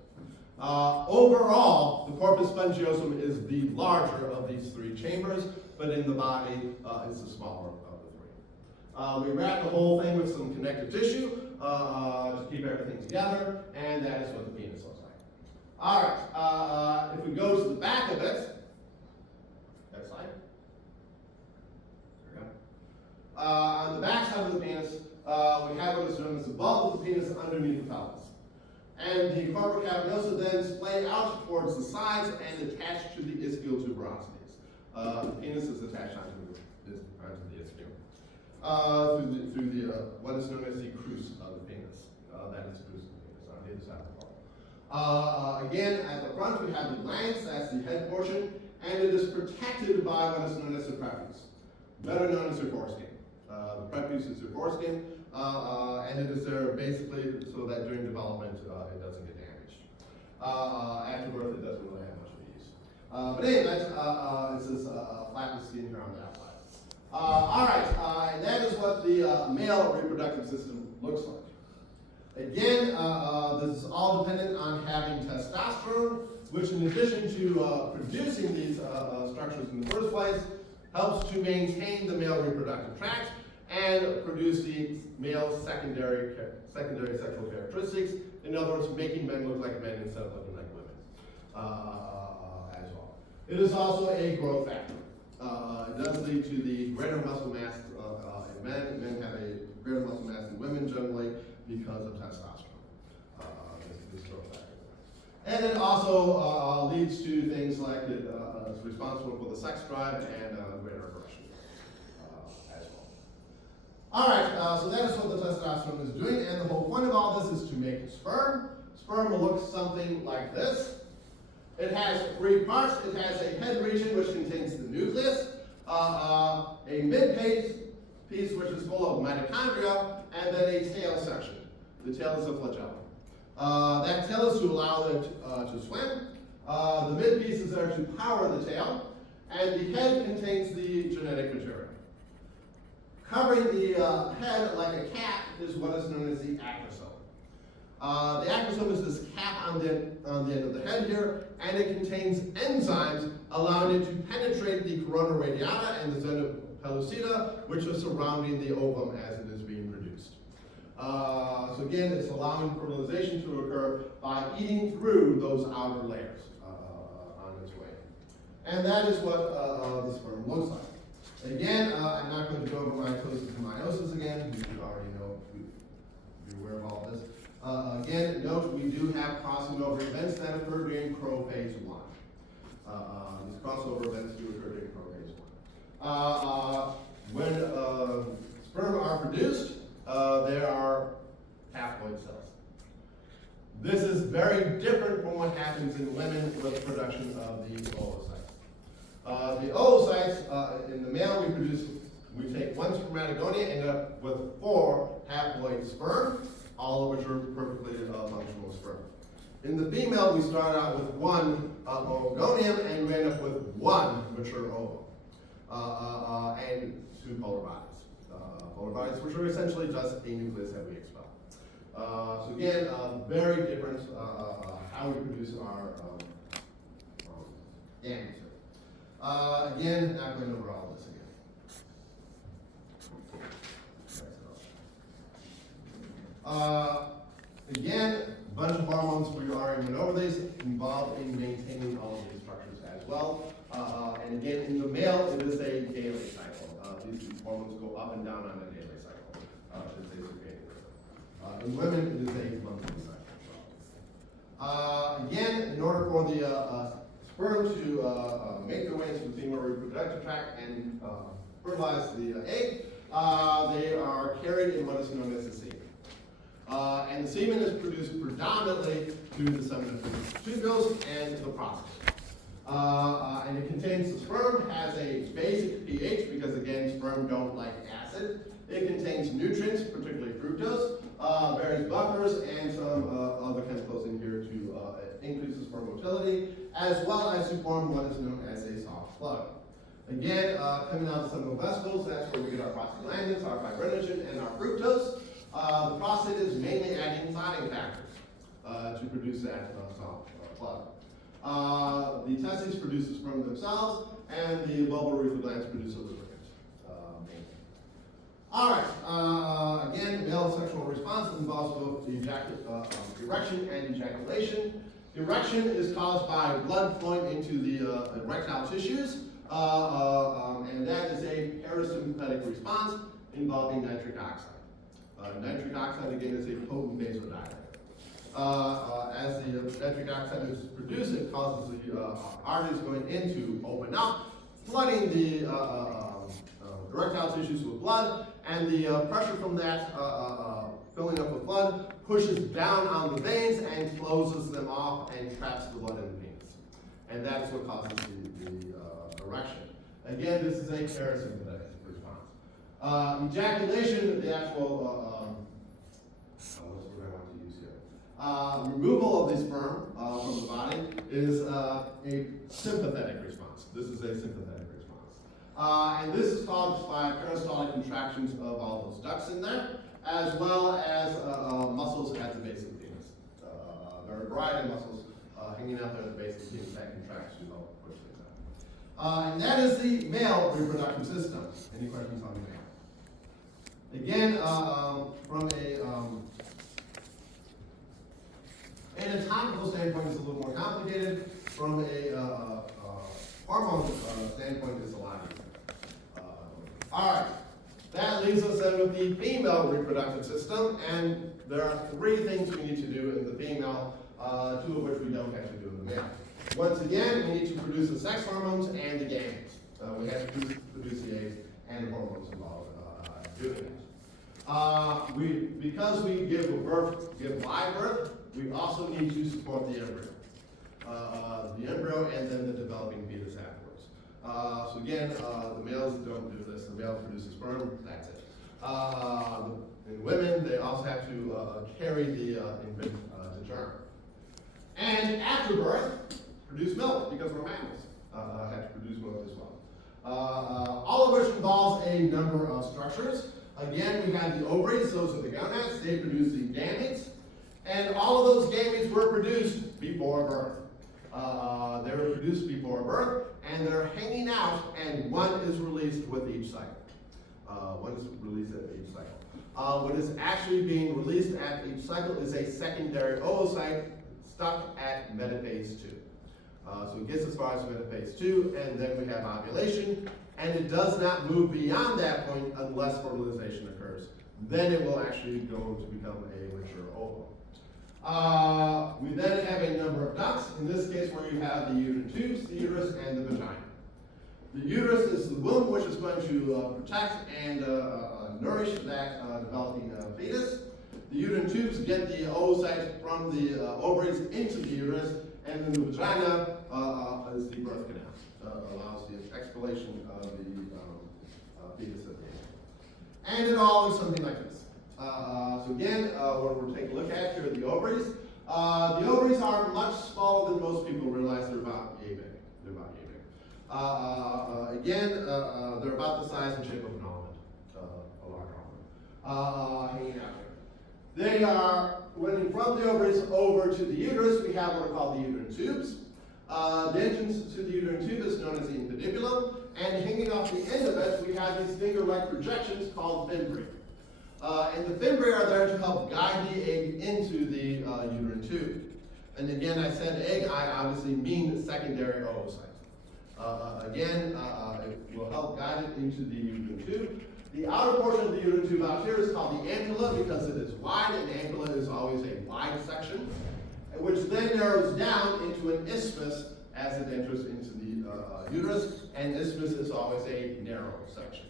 Overall, the corpus spongiosum is the larger of these three chambers, but in the body, it's the smaller of the three. We wrap the whole thing with some connective tissue to keep everything together, and that is what the penis looks like. All right, if we go to the back of it, next slide. There we go. On the back side of the penis, we have what is known as the bulb of the penis underneath the pelvis. And the corpus cavernosa then splay out towards the sides and attach to the ischial tuberosities. The penis is attached onto the ischium. Through the what is known as the crus of the penis. That is the crus of the penis on the other side of the ball. Again, at the front we have the glans, that's the head portion, and it is protected by what is known as the prepuce, better known as the foreskin. The prepuce is the foreskin, and it is there basically so that during development it doesn't get damaged. After birth it doesn't really have much of use. But anyway, this is flattened skin here on the outside. Alright, and that is what the male reproductive system looks like. Again, this is all dependent on having testosterone, which in addition to producing these structures in the first place, helps to maintain the male reproductive tract and produce the male secondary sexual characteristics. In other words, making men look like men instead of looking like women as well. It is also a growth factor. It does lead to the greater muscle mass in men. Men have a greater muscle mass than women generally because of testosterone. This growth factor. And it also leads to things like it's responsible for the sex drive and greater aggression as well. All right, so that is what the testosterone is doing, and the whole point of all this is to make sperm. Sperm will look something like this. It has three parts. It has a head region which contains the nucleus, a mid-piece which is full of mitochondria, and then a tail section. The tail is a flagellum. That tail is to allow them to swim. The mid-piece is there to power the tail, and the head contains the genetic material. Covering the head like a cap is what is known as the acrosome. The acrosome is this cap on the end of the head here, and it contains enzymes allowing it to penetrate the corona radiata and the zona pellucida, which are surrounding the ovum as it is being produced. So again, it's allowing fertilization to occur by eating through those outer layers on its way. And that is what the sperm looks like. Again, I'm not going to go over mitosis and meiosis again. You already know, you're aware of all this. Again, note we do have crossing over events that occur during prophase 1. These crossover events do occur during prophase 1. When sperm are produced, there are haploid cells. This is very different from what happens in women with production of the oocytes. The oocytes, in the male, we take one spermatogonia, end up with 4 haploid sperm, all of which are perfectly functional sperm. In the female, we start out with 1 oogonium, and we end up with 1 mature ovum, and 2 polar bodies. Polar bodies, which are essentially just a nucleus that we expel. So again, very different how we produce our gametes. Again, not going over all this again. Again, a bunch of hormones, we already went over these, involved in maintaining all of these structures as well. And again, in the male, it is a daily cycle. These hormones go up and down on a daily cycle. It's a circadian rhythm. In women, it is a monthly cycle. Again, in order for the sperm to make their way into the female reproductive tract and fertilize the egg, they are carried in what is known as the semen. And the semen is produced predominantly through the seminal tubules and the prostate. And it contains, the sperm has a basic pH because again, sperm don't like acid. It contains nutrients, particularly fructose, various buffers, and some other chemicals in here to increase the sperm motility, as well as to form what is known as a soft plug. Again, coming out of the seminal vesicles, that's where we get our prostaglandins, our fibrinogen, and our fructose. The prostate is mainly adding clotting factors to produce that soft plug. The testes produce the sperm themselves, and the bulbourethral glands produce a lubricant. All right. Again, male sexual response involves both erection and ejaculation. Erection is caused by blood flowing into the erectile tissues, and that is a parasympathetic response involving nitric oxide. Nitric oxide, again, is a potent vasodilator. As the nitric oxide is produced, it causes the arteries going in to open up, flooding the erectile tissues with blood, and the pressure from that filling up with blood pushes down on the veins and closes them off and traps the blood in the veins. And that is what causes the erection. Again, this is a parasympathetic response. Ejaculation, the actual removal of the sperm from the body is a sympathetic response. This is a sympathetic response. And this is caused by peristaltic contractions of all those ducts in there, as well as muscles at the base of the penis. There are a variety of muscles hanging out there at the base of the penis that contract to help push things out. And that is the male reproductive system. Any questions on the male? Again, from a anatomical standpoint, it's a little more complicated. From a hormone standpoint, it's a lot easier. All right, that leaves us then with the female reproductive system, and there are 3 things we need to do in the female, 2 of which we don't actually do in the male. Once again, we need to produce the sex hormones and the gametes. We have to produce the eggs and the hormones involved doing it. Because we give live birth, we also need to support the embryo and then the developing fetus afterwards. So again, the males don't do this. The male produces sperm, that's it. In women, they also have to carry the infant to term. And after birth, produce milk, because we're mammals, have to produce milk as well. all of which involves a number of structures. Again, we have the ovaries, those are the gonads, they produce the gametes, and all of those gametes were produced before birth. They were produced before birth, and they're hanging out, and one is released with each cycle. One is released at each cycle. What is actually being released at each cycle is a secondary oocyte stuck at metaphase 2. So it gets as far as metaphase 2, and then we have ovulation, and it does not move beyond that point unless fertilization occurs. Then it will actually go to become a mature ovum. We then have a number of ducts, in this case where you have the uterine tubes, the uterus, and the vagina. The uterus is the womb which is going to protect and nourish that developing fetus. The uterine tubes get the oocytes from the ovaries into the uterus, and then the vagina is the birth canal, allows the expellation of the fetus at the end. And it all looks something like this. So again, what we're taking a look at here are the ovaries. The ovaries are much smaller than most people realize. They're about yay big. They're about yay big. Again, they're about the size and shape of an almond, a large almond, hanging out here. They are running from the ovaries over to the uterus. We have what are called the uterine tubes. The entrance to the uterine tube is known as the infundibulum, and hanging off the end of it, we have these finger-like projections called fimbriae. And the fimbriae are there to help guide the egg into the uterine tube. And again, I said egg, I obviously mean secondary oocyte. Again, it will help guide it into the uterine tube. The outer portion of the uterine tube out here is called the ampulla because it is wide, and the ampulla is always a wide section, which then narrows down into an isthmus as it enters into the uterus, and isthmus is always a narrow section.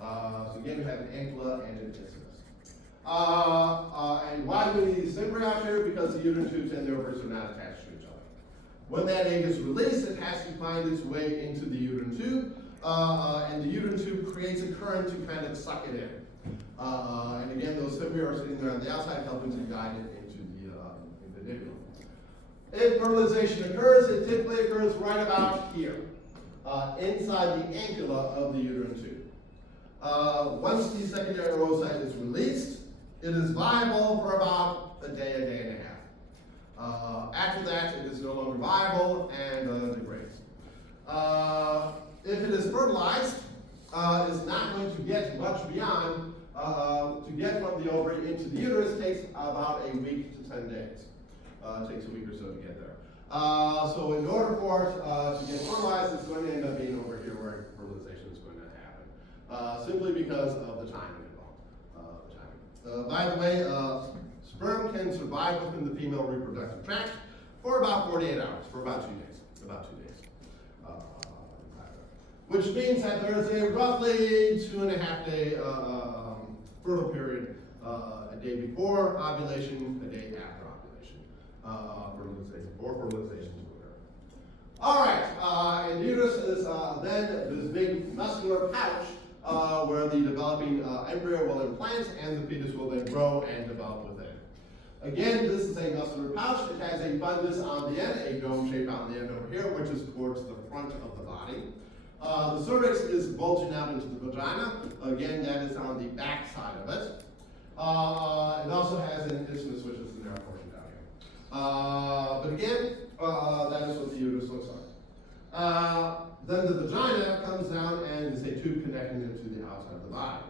So again, we have an ampulla and an isthmus. And why do we need these fimbriae out here? Because the uterine tubes and the ovaries are not attached to each other. When that egg is released, it has to find its way into the uterine tube, and the uterine tube creates a current to kind of suck it in. And again, those fimbriae are sitting there on the outside, helping to guide it into the infundibulum. If fertilization occurs, it typically occurs right about here, inside the ampulla of the uterine tube. Once the secondary oocyte is released, it is viable for about a day and a half. After that, it is no longer viable and degrades. If it is fertilized, it's not going to get much beyond, to get from the ovary into the uterus takes about a week to 10 days. It takes a week or so to get there. So in order for it to get fertilized, it's going to end up being over here where fertilization is going to happen, simply because of the timing involved. By the way, sperm can survive within the female reproductive tract for about 48 hours, for about 2 days. Which means that there is a roughly 2.5 day fertile period, a day before ovulation, a day after ovulation, for fertilization to occur. All right, and uterus is then this big muscular pouch where the developing embryo will implant and the fetus will then grow and develop within. Again, this is a muscular pouch. It has a fundus on the end, a dome shape on the end over here, which is towards the front of the body. The cervix is bulging out into the vagina. Again, that is on the back side of it. It also has an isthmus, which is the narrow portion down here. But again, that is what the uterus looks like. Then the vagina comes down and is a tube connecting it to the outside of the body.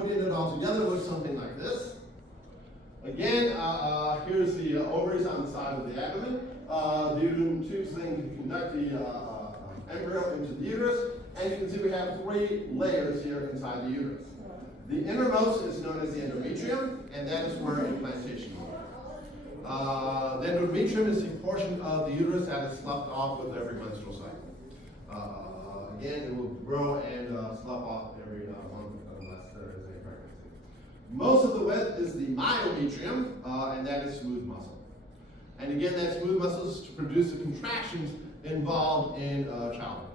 Putting it all together looks something like this. Again, here's the ovaries on the side of the abdomen. The uterine tubes then can conduct the embryo into the uterus, and you can see we have 3 layers here inside the uterus. The innermost is known as the endometrium, and that is where implantation will occur. The endometrium is the portion of the uterus that is sloughed off with every menstrual cycle. Again, it will grow and slough off every month unless there is a pregnancy. Most of the width is the myometrium, and that is smooth muscle. And again, that smooth muscle is to produce the contractions involved in childbirth.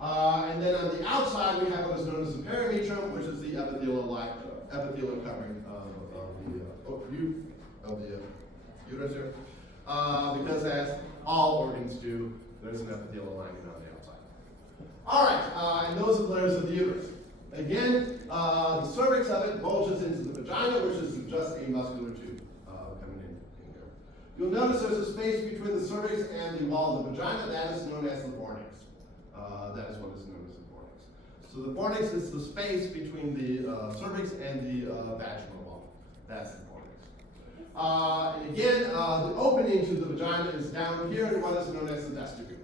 And then on the outside, we have what is known as the perimetrium, which is the epithelial covering of the uterus here. Because as all organs do, there's an epithelial lining on the All right, and those are the layers of the uterus. Again, the cervix of it bulges into the vagina, which is just a muscular tube coming in here. You'll notice there's a space between the cervix and the wall of the vagina. That is known as the fornix. That is what is known as the fornix. So the fornix is the space between the cervix and the vaginal wall. That's the fornix. And again, the opening to the vagina is down here in what is known as the vestibule.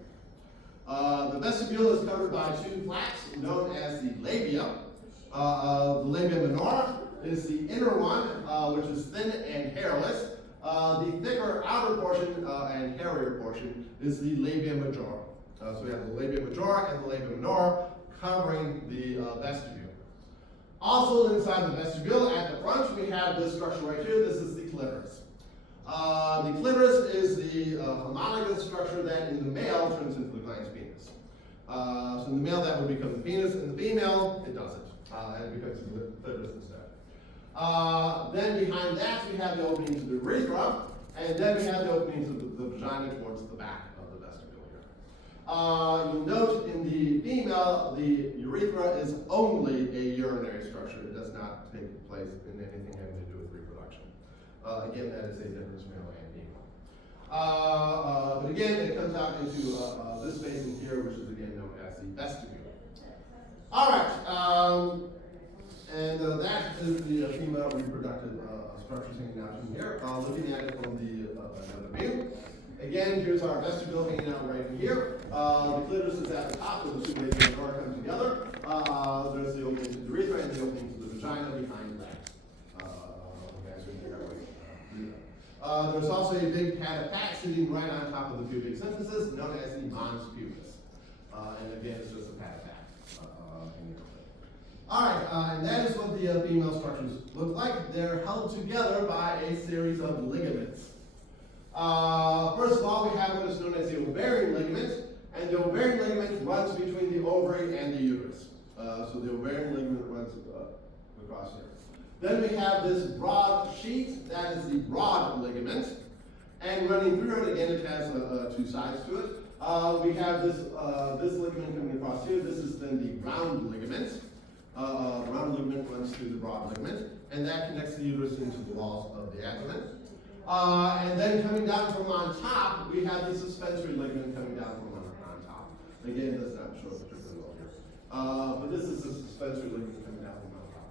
The vestibule is covered by two plaques known as the labia. The labia minora is the inner one, which is thin and hairless. The thicker outer portion and hairier portion is the labia majora. So we have the labia majora and the labia minora covering the vestibule. Also inside the vestibule, at the front, we have this structure right here. This is the clitoris. The clitoris is the homologous structure that in the male turns into the glans penis. So in the male that would become the penis, in the female it doesn't, and it becomes the clitoris instead. Then behind that we have the opening to the urethra, and then we have the opening to the vagina towards the back of the vestibule here. You'll note in the female, the urethra is only a urinary structure. It does not take place in anything having to do with reproduction. Again, that is a difference male and female. But again, it comes out into this space in here, which is again known as the vestibule. All right, and that is the female reproductive structures hanging out in here. Looking at it from the another view. Again, here's our vestibule hanging out right in here. The clitoris is at the top where the two labia minora come together. There's the opening to the urethra and the opening to the vagina behind that. There's also a big pad of fat sitting right on top of the pubic symphysis, known as the mons pubis. And again, it's just a pad of fat. All right, and that is what the female structures look like. They're held together by a series of ligaments. First of all, we have what is known as the ovarian ligament, and the ovarian ligament runs between the ovary and the uterus. So the ovarian ligament runs across here. Then we have this broad sheet, that is the broad ligament, and running through it, again, it has two sides to it. We have this ligament coming across here. This is then the round ligament. The round ligament runs through the broad ligament, and that connects the uterus into the walls of the abdomen. And then coming down from on top, we have the suspensory ligament coming down from on top. Again, it does not show up particularly well here. But this is the suspensory ligament coming down from on top.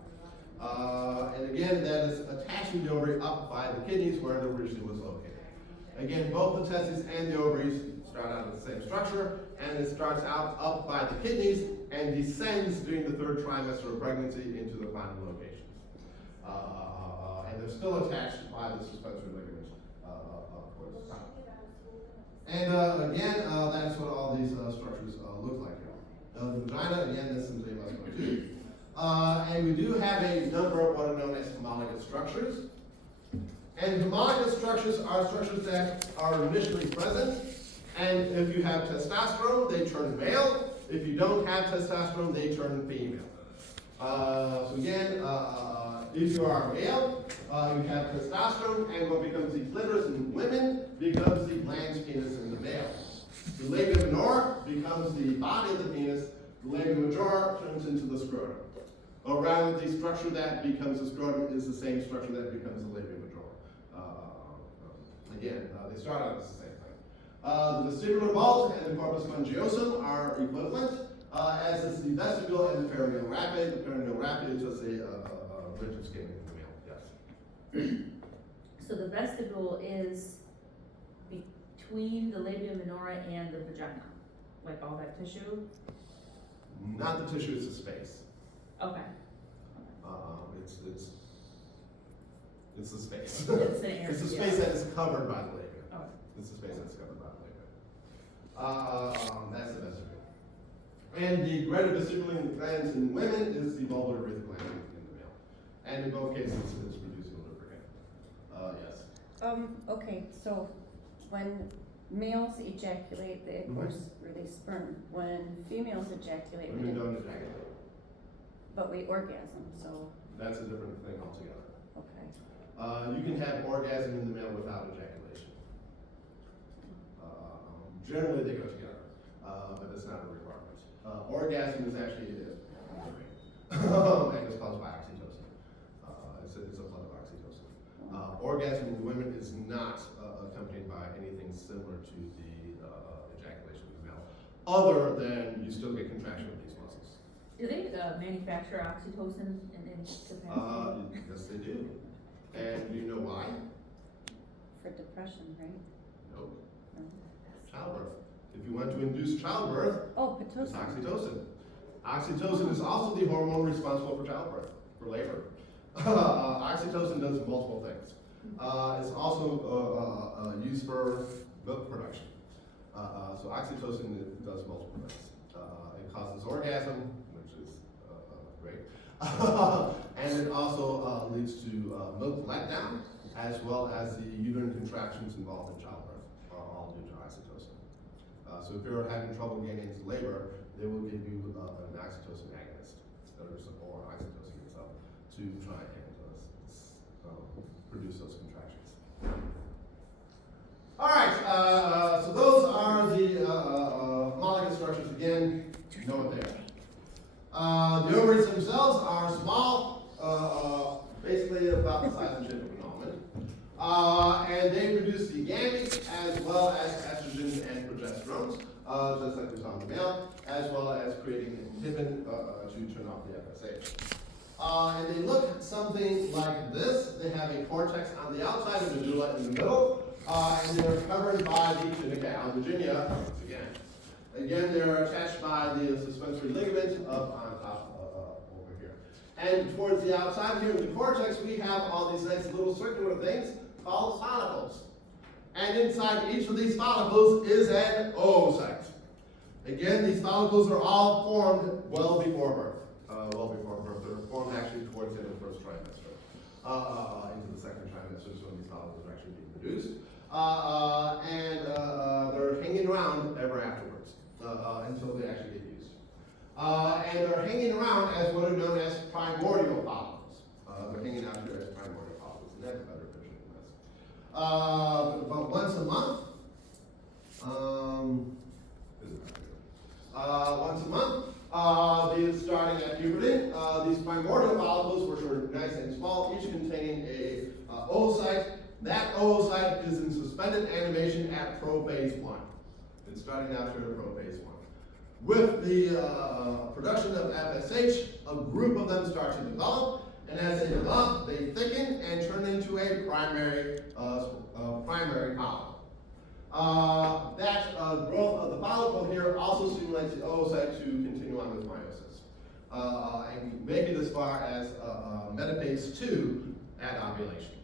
And again, that is attaching the ovary up by the kidneys where it originally was located. Again, both the testes and the ovaries start out with the same structure, and it starts out up by the kidneys and descends during the third trimester of pregnancy into the final locations. And they're still attached by the suspensory ligament towards the top. And again, that's what all these structures look like here. The vagina, again, this is a muscular tube. And we do have a number of what are known as homologous structures. And homologous structures are structures that are initially present, and if you have testosterone, they turn male. If you don't have testosterone, they turn female. So again, if you are a male, you have testosterone, and what becomes the clitoris in women becomes the glans penis in the male. The labia minora becomes the body of the penis. The labia majora turns into the scrotum. Or rather, the structure that becomes the scrotum is the same structure that becomes the labia majora. Again, they start out as the same thing. The vestibular vault and the corpus spongiosum are equivalent, as is the vestibule and the perineal rapid. The perineal rapid is just a rigid skin in the male. Yes. So the vestibule is between the labia minora and the vagina, like all that tissue? Not the tissue; it's the space. Okay. It's the space. It's the area. It's the space that is covered by the labia. Okay. It's the space that's covered by the labia. That's the vestibule. And the greater vestibular glands in women is the vulvar urethral gland in the male. And in both cases, it's producing lubricant. Yes. Okay, so when males ejaculate, they of course release sperm. When females ejaculate, Women don't ejaculate. but we orgasm, so, That's a different thing altogether. okay. You can have orgasm in the male without ejaculation. Generally, they go together, but it's not a requirement. Orgasm is actually and it's caused by oxytocin. It's a flood of oxytocin. Orgasm in women is not accompanied by anything similar to the ejaculation of the male, other than you still get contraction of these muscles. Do they manufacture oxytocin in capacity? Yes, they do. And do you know why? For depression, right? No. No. Childbirth. If you want to induce childbirth, Oh, it's Pitocin. oxytocin. Oxytocin is also the hormone responsible for childbirth, for labor. Oxytocin does multiple things. It's also used for milk production. So oxytocin does multiple things. It causes orgasm, which is great. And it also leads to milk letdown, as well as the uterine contractions involved in childbirth are all due to oxytocin. So if you're having trouble getting into labor, they will give you an oxytocin agonist, or oxytocin itself, to try and produce those contractions. All right, so those are the molecular structures. Again, you know what they are. The ovaries themselves are small, basically about the size and shape of an almond. And they produce the gametes as well as estrogen and progesterones, just like we saw in the male, as well as creating an inhibin to turn off the FSH. And they look something like this. They have a cortex on the outside, a medulla in the middle, and they're covered by the tunica albuginea. Again, they're attached by the suspensory ligament up on top over here. And towards the outside here in the cortex, we have all these nice little circular things called follicles. And inside each of these follicles is an oocyte. Again, these follicles are all formed well before birth. They're formed actually towards the end of the first trimester. Into the second trimester is when these follicles are actually being produced. And they're hanging around ever afterwards until they actually get used. And they're hanging around as what are known as primordial follicles. They're hanging out here as primordial follicles. And that's a better picture than this. About once a month, starting at puberty, these primordial follicles, which are nice and small, each containing a oocyte. That oocyte is in suspended animation at prophase 1. It's starting out here at prophase 1. With the production of FSH, a group of them start to develop, and as they develop, they thicken and turn into a primary follicle. That growth of the follicle here also stimulates the oocyte to continue on with meiosis. And maybe as far as metaphase 2 at ovulation.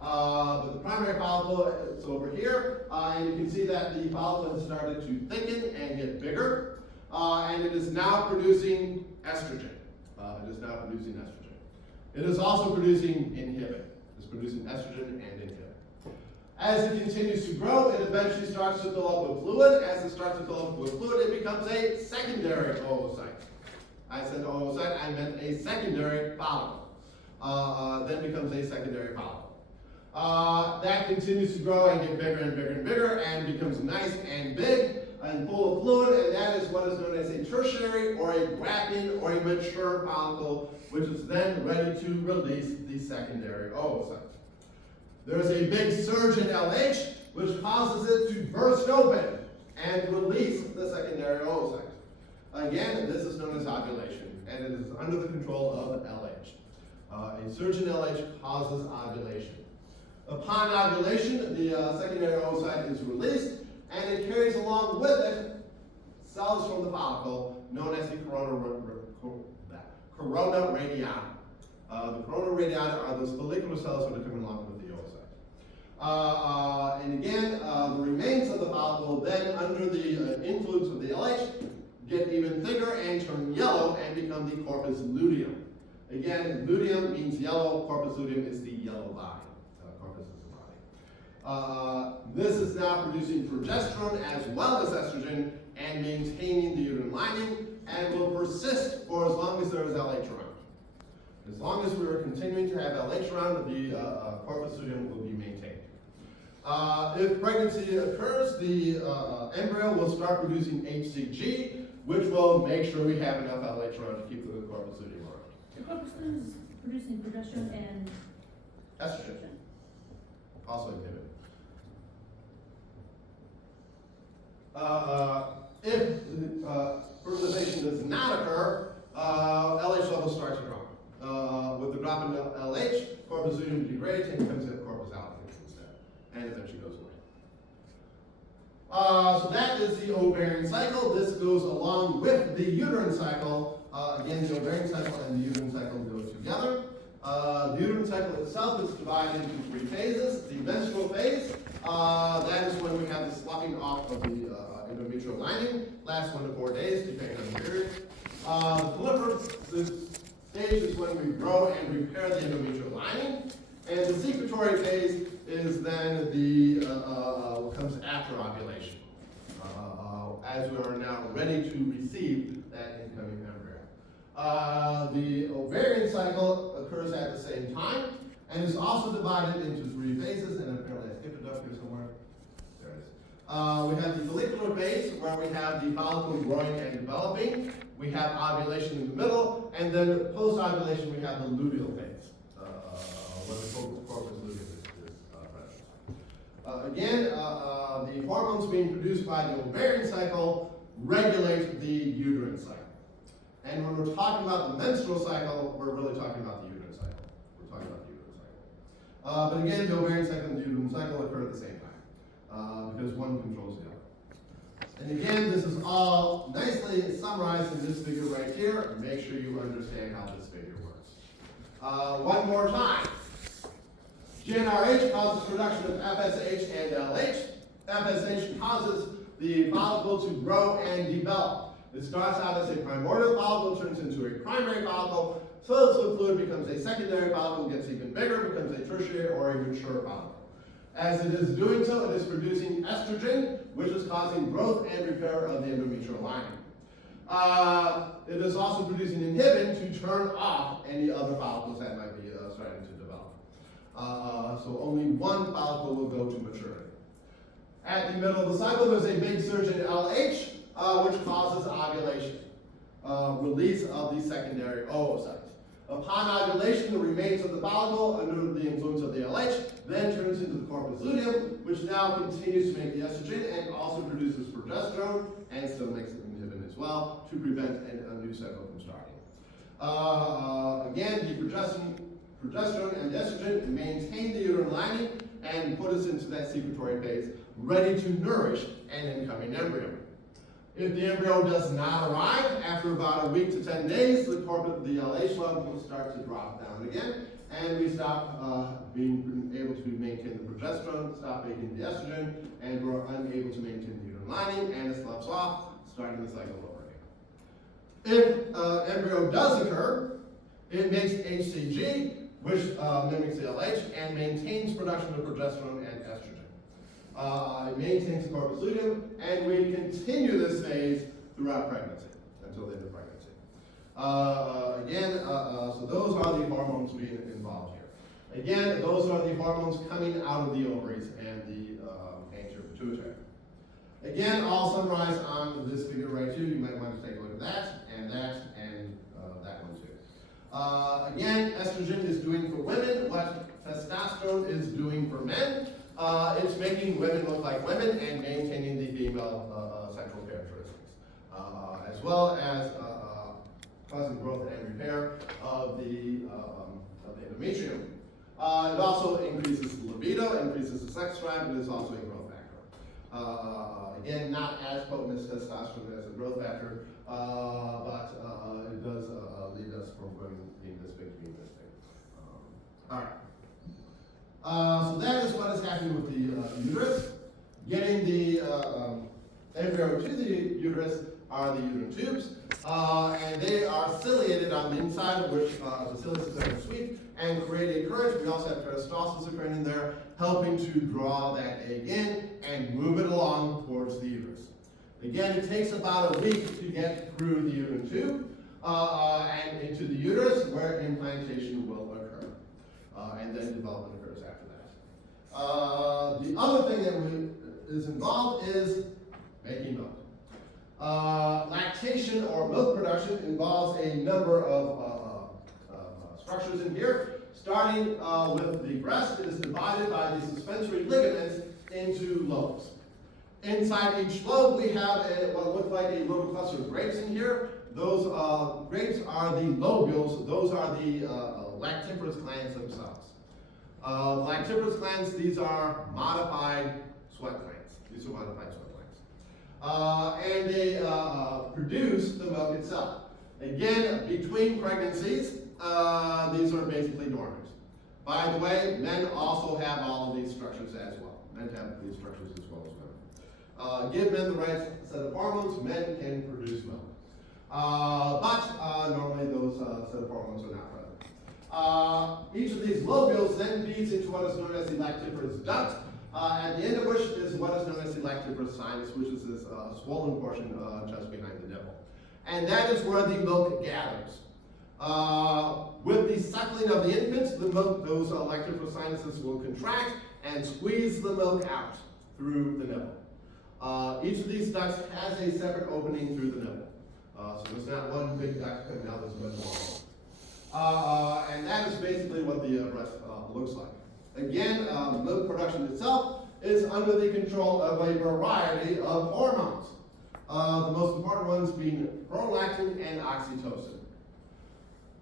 But the primary follicle is over here, and you can see that the follicle has started to thicken and get bigger, and it is now producing estrogen. It is also producing inhibin. It's producing estrogen and inhibin. As it continues to grow, it eventually starts to fill up with fluid. As it starts to fill up with fluid, it becomes a secondary oocyte. I said oocyte, I meant a secondary follicle. Then becomes a secondary follicle. That continues to grow and get bigger and bigger and bigger and becomes nice and big and full of fluid, and that is what is known as a tertiary or a graphene or a mature follicle, which is then ready to release the secondary oocyte. There's a big surge in LH, which causes it to burst open and release the secondary oocyte. Again, this is known as ovulation, and it is under the control of LH. A surge in LH causes ovulation. Upon ovulation, the secondary oocyte is released, and it carries along with it cells from the follicle known as the corona radiata. The corona radiata are those follicular cells that are coming along with the oocyte. And again, the remains of the follicle then, under the influence of the LH, get even thicker and turn yellow and become the corpus luteum. Again, luteum means yellow, corpus luteum is the yellow body. Corpus is the body. This is now producing progesterone as well as estrogen and maintaining the uterine lining, and will persist for as long as there is LH around. As long as we are continuing to have LH around, the corpus luteum will be maintained. If pregnancy occurs, the embryo will start producing HCG, which will make sure we have enough LH around to keep the corpus luteum around. The corpus luteum is producing progesterone and Estrogen, also inhibited. If fertilization does not occur, LH levels start to drop. With the drop in LH, corpus luteum degrades and becomes a corpus albicans instead, and eventually goes away. So that is the ovarian cycle. This goes along with the uterine cycle. Again, the ovarian cycle and the uterine cycle go together. The uterine cycle itself is divided into 3 phases. The menstrual phase, that is when we have the sloughing off of the endometrial lining, lasts 1 to 4 days, depending on the period. The proliferative stage is when we grow and repair the endometrial lining. And the secretory phase is then what comes after ovulation, as we are now ready to receive that incoming embryo. The ovarian cycle occurs at the same time and is also divided into 3 phases, and apparently I skipped it up here somewhere. There it is. We have the follicular phase, where we have the follicle growing and developing. We have ovulation in the middle, and then post-ovulation we have the luteal phase, where the corpus luteum is present. Again, the hormones being produced by the ovarian cycle regulate the uterine cycle. And when we're talking about the menstrual cycle, we're really talking about the uterine cycle. We're talking about the uterine cycle. But again, the ovarian cycle and the uterine cycle occur at the same time, because one controls the other. And again, this is all nicely summarized in this figure right here. Make sure you understand how this figure works. One more time. GnRH causes production of FSH and LH. FSH causes the follicle to grow and develop. It starts out as a primordial follicle, turns into a primary follicle, fills with fluid, becomes a secondary follicle, gets even bigger, becomes a tertiary or a mature follicle. As it is doing so, it is producing estrogen, which is causing growth and repair of the endometrial lining. It is also producing inhibin to turn off any other follicles that might be starting to develop. So only one follicle will go to maturity. At the middle of the cycle, there's a big surge in LH, which causes ovulation, release of the secondary oocytes. Upon ovulation, the remains of the follicle, under the influence of the LH, then turns into the corpus luteum, which now continues to make the estrogen and also produces progesterone, and still makes inhibin as well, to prevent a new cycle from starting. Again, the progesterone and the estrogen maintain the uterine lining and put us into that secretory phase, ready to nourish an incoming embryo. If the embryo does not arrive, after about a week to 10 days, the LH level will start to drop down again, and we stop being able to maintain the progesterone, stop making the estrogen, and we're unable to maintain the uterine lining, and it sloughs off, starting the cycle over again. If embryo does occur, it makes HCG, which mimics the LH, and maintains production of progesterone and estrogen. It maintains the corpus luteum, and we continue this phase throughout pregnancy, until the end of pregnancy. So those are the hormones being involved here. Again, those are the hormones coming out of the ovaries and the anterior pituitary. Again, all summarized on this figure right here. You might want to take a look at that, and that one too. Again, estrogen is doing for women what testosterone is doing for men. It's making women look like women and maintaining the female sexual characteristics, as well as causing growth and repair of the endometrium. It also increases the libido, increases the sex drive, and is also a growth factor. Again, not as potent as testosterone as a growth factor, but it does lead us from going being this big to being this big. All right. So that is what is happening with the uterus. Getting the embryo to the uterus are the uterine tubes, and they are ciliated on the inside, of which the ciliates are sweep and create a current. We also have peristalsis occurring in there, helping to draw that egg in and move it along towards the uterus. Again, it takes about a week to get through the uterine tube and into the uterus, where implantation will occur, and then development occurs after that. The other thing that is involved is making milk. Lactation or milk production involves a number of structures in here. Starting with the breast, it is divided by the suspensory ligaments into lobes. Inside each lobe, we have what looks like a little cluster of grapes in here. Those grapes are the lobules. Those are the lactiferous glands themselves. Lactiferous glands, these are modified sweat glands. These are modified sweat glands. And they produce the milk itself. Again, between pregnancies, these are basically dormant. By the way, men also have all of these structures as well. Men have these structures as well as women. Give men the right set of hormones, men can produce milk. But normally those set of hormones are not present. Each of these lobules then feeds into what is known as the lactiferous duct, at the end of which is what is known as the lactiferous sinus, which is this swollen portion just behind the nipple. And that is where the milk gathers. With the suckling of the infant, the milk, those lactiferous sinuses will contract and squeeze the milk out through the nipple. Each of these ducts has a separate opening through the nipple. So there's not one big duct coming out, there's a bunch more. And that is basically what the breast looks like. Again, milk production itself is under the control of a variety of hormones. The most important ones being prolactin and oxytocin.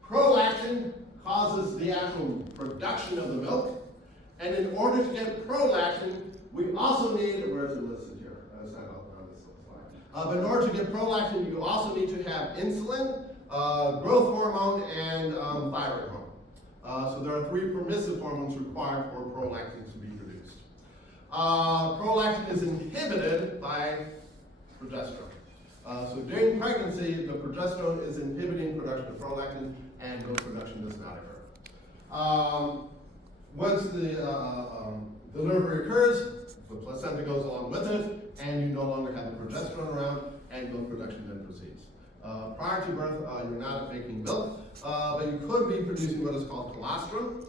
Prolactin causes the actual production of the milk, and in order to get prolactin, we also need, where is it listed here? It's not on this slide. But in order to get prolactin, you also need to have insulin, growth hormone, and thyroid hormone. So there are 3 permissive hormones required for prolactin to be produced. Prolactin is inhibited by progesterone. So during pregnancy, the progesterone is inhibiting production of prolactin, and milk production does not occur. Once the delivery occurs, the placenta goes along with it, and you no longer have the progesterone around, and milk production then proceeds. Prior to birth, you're not making milk, but you could be producing what is called colostrum,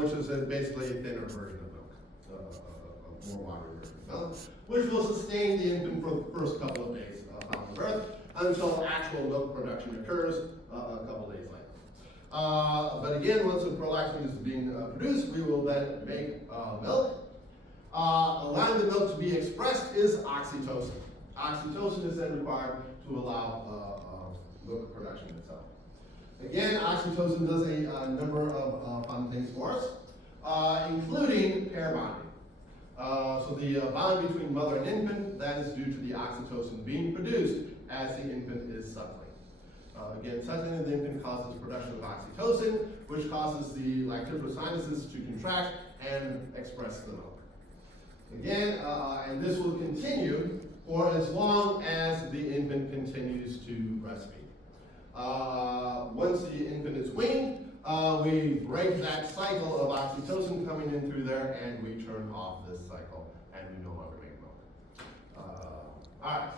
which is basically a thinner version of milk, a more watery version of milk, which will sustain the infant for the first couple of days following birth until actual milk production occurs a couple days later. But again, once the prolactin is being produced, we will then make milk. Allowing the milk to be expressed is oxytocin. Oxytocin is then required to allow milk production itself. Again, oxytocin does a number of fun things for us, including pair bonding. So the bond between mother and infant, that is due to the oxytocin being produced as the infant is suckling. Again, suckling of the infant causes production of oxytocin, which causes the lactiferous sinuses to contract and express the milk. Again, and this will continue for as long as the infant continues to breastfeed. Once the infant is weaned, we break that cycle of oxytocin coming in through there, and we turn off this cycle, and we no longer make milk. All right.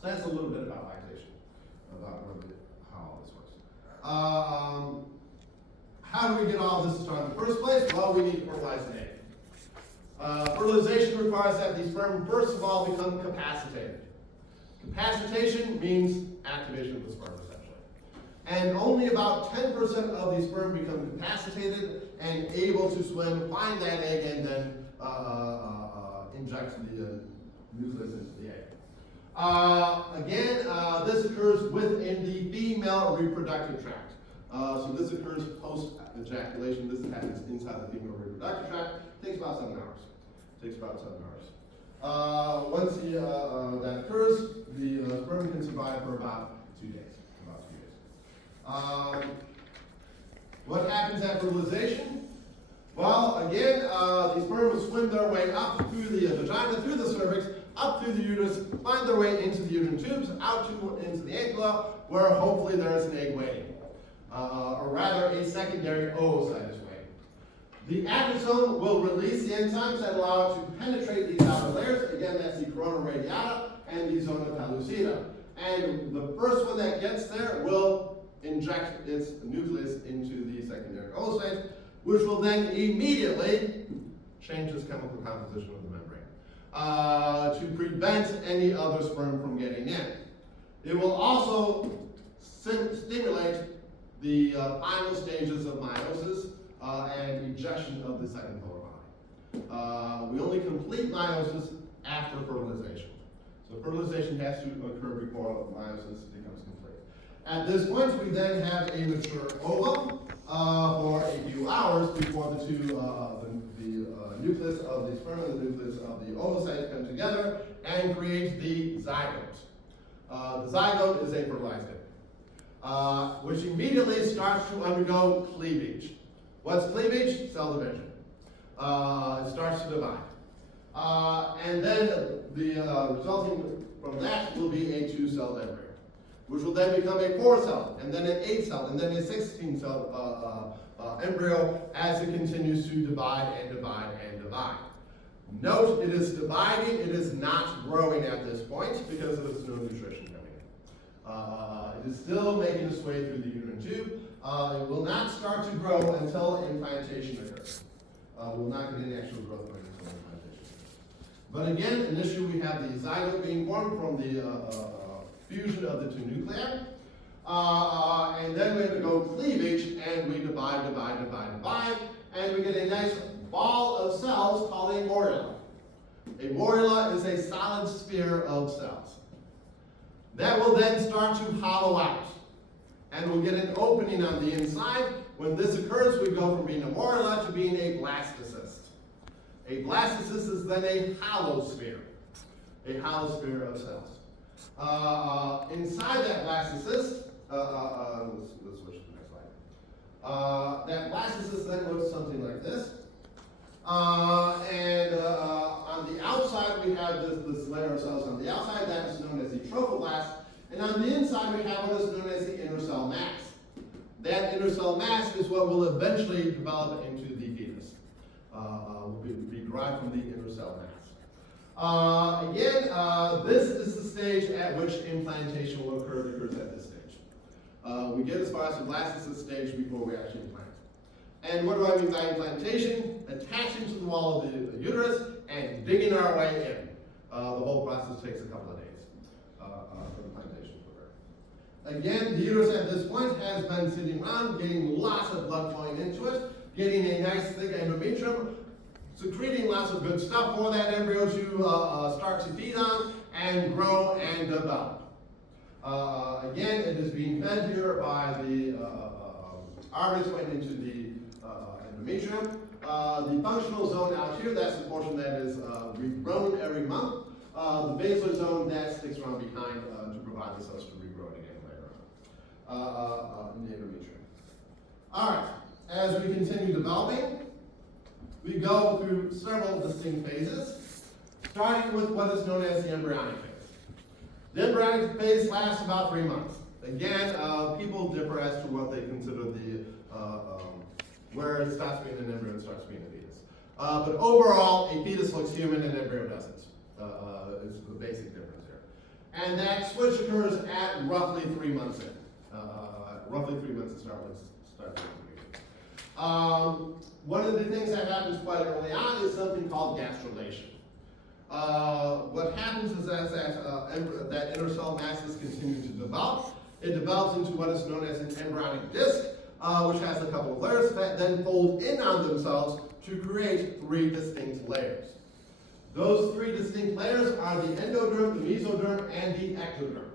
So that's a little bit about lactation, about how all this works. How do we get all this started in the first place? Well, we need to fertilize an egg. Fertilization requires that the sperm, first of all, become capacitated. Capacitation means activation of the sperm, essentially. And only about 10% of the sperm become capacitated and able to swim, find that egg, and then inject the nucleus into the egg. Again, this occurs within the female reproductive tract. So this occurs post-ejaculation. This happens inside the female reproductive tract. It takes about 7 hours. Once that occurs, the sperm can survive for about 2 days. What happens at fertilization? Well, again, the sperm will swim their way up through the vagina, through the cervix, up through the uterus, find their way into the uterine tubes, into the ampulla, where hopefully there is an egg waiting. Or rather, a secondary oocyte is waiting. The acrosome will release the enzymes that allow it to penetrate these outer layers. Again, that's the corona radiata and the zona pellucida. And the first one that gets there will inject its nucleus into the secondary oocyte, which will then immediately change its chemical composition of the membrane. to prevent any other sperm from getting in. It will also stimulate the final stages of meiosis and ejection of the second polar body. We only complete meiosis after fertilization. So fertilization has to occur before meiosis becomes complete. At this point, we then have a mature ovum for a few hours before the nucleus of the sperm and the nucleus of the oocyte come together and create the zygote. The zygote is a fertilized egg, which immediately starts to undergo cleavage. What's cleavage? Cell division. It starts to divide. And then the resulting from that will be a 2-cell embryo, which will then become a 4-cell, and then an 8-cell, and then a 16-cell embryo as it continues to divide and divide and divide. Note, it is dividing, it is not growing at this point because there's no nutrition coming in. It is still making its way through the uterine tube. It will not start to grow until implantation occurs. We will not get any actual growth rate until implantation occurs. But again, initially we have the zygote being formed from the fusion of the 2 nuclei. And then we have to go cleavage, and we divide, and we get a nice ball of cells called a morula. A morula is a solid sphere of cells. That will then start to hollow out, and we'll get an opening on the inside. When this occurs, we go from being a morula to being a blastocyst. A blastocyst is then a hollow sphere of cells. Inside that blastocyst, let's switch to the next slide. That blastocyst then looks something like this. On the outside, we have this layer of cells on the outside. That is known as the trophoblast. And on the inside, we have what is known as the inner cell mass. That inner cell mass is what will eventually develop into the fetus. Will be derived from the inner cell mass. Again, this is the stage at which implantation will occur. It occurs at this stage. We get as far as the blastocyst stage before we actually implant. And what do I mean by implantation? Attaching to the wall of the uterus and digging our way in. The whole process takes a couple of days for the implantation to occur. Again, the uterus at this point has been sitting around, getting lots of blood flowing into it, getting a nice thick endometrium, secreting lots of good stuff for that embryo to start to feed on and grow and develop. Again, it is being fed here by the arteries going into the endometrium. The functional zone out here, that's the portion that is regrown every month. The basilar zone, that sticks around behind to provide the cells to regrow again later on in the endometrium. All right, as we continue developing, we go through several distinct phases, starting with what is known as the embryonic phase. The embryonic phase lasts about 3 months. Again, people differ as to what they consider the where it stops being an embryo and starts being a fetus. But overall, a fetus looks human and an embryo doesn't. Is the basic difference here. And that switch occurs at roughly 3 months in. Roughly 3 months to start with. One of the things that happens quite early on is something called gastrulation. What happens is as that inner cell masses continue to develop, it develops into what is known as an embryonic disc, which has a couple of layers that then fold in on themselves to create 3 distinct layers. Those 3 distinct layers are the endoderm, the mesoderm, and the ectoderm.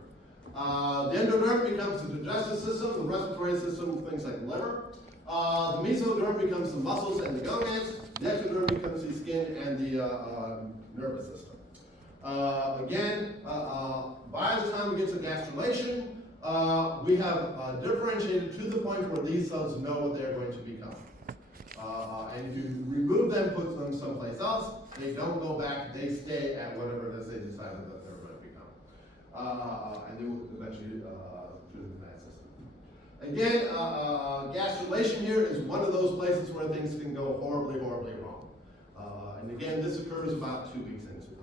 The endoderm becomes the digestive system, the respiratory system, things like the liver. The mesoderm becomes the muscles and the gonads. The ectoderm becomes the skin and the nervous system. Again, by the time we get to gastrulation, we have differentiated to the point where these cells know what they're going to become. And if you remove them, put them someplace else, they don't go back, they stay at whatever it is they decided that they're going to become. And they will eventually choose the fat system. Again, gastrulation here is one of those places where things can go horribly, horribly wrong. And again, this occurs about 2 weeks into it.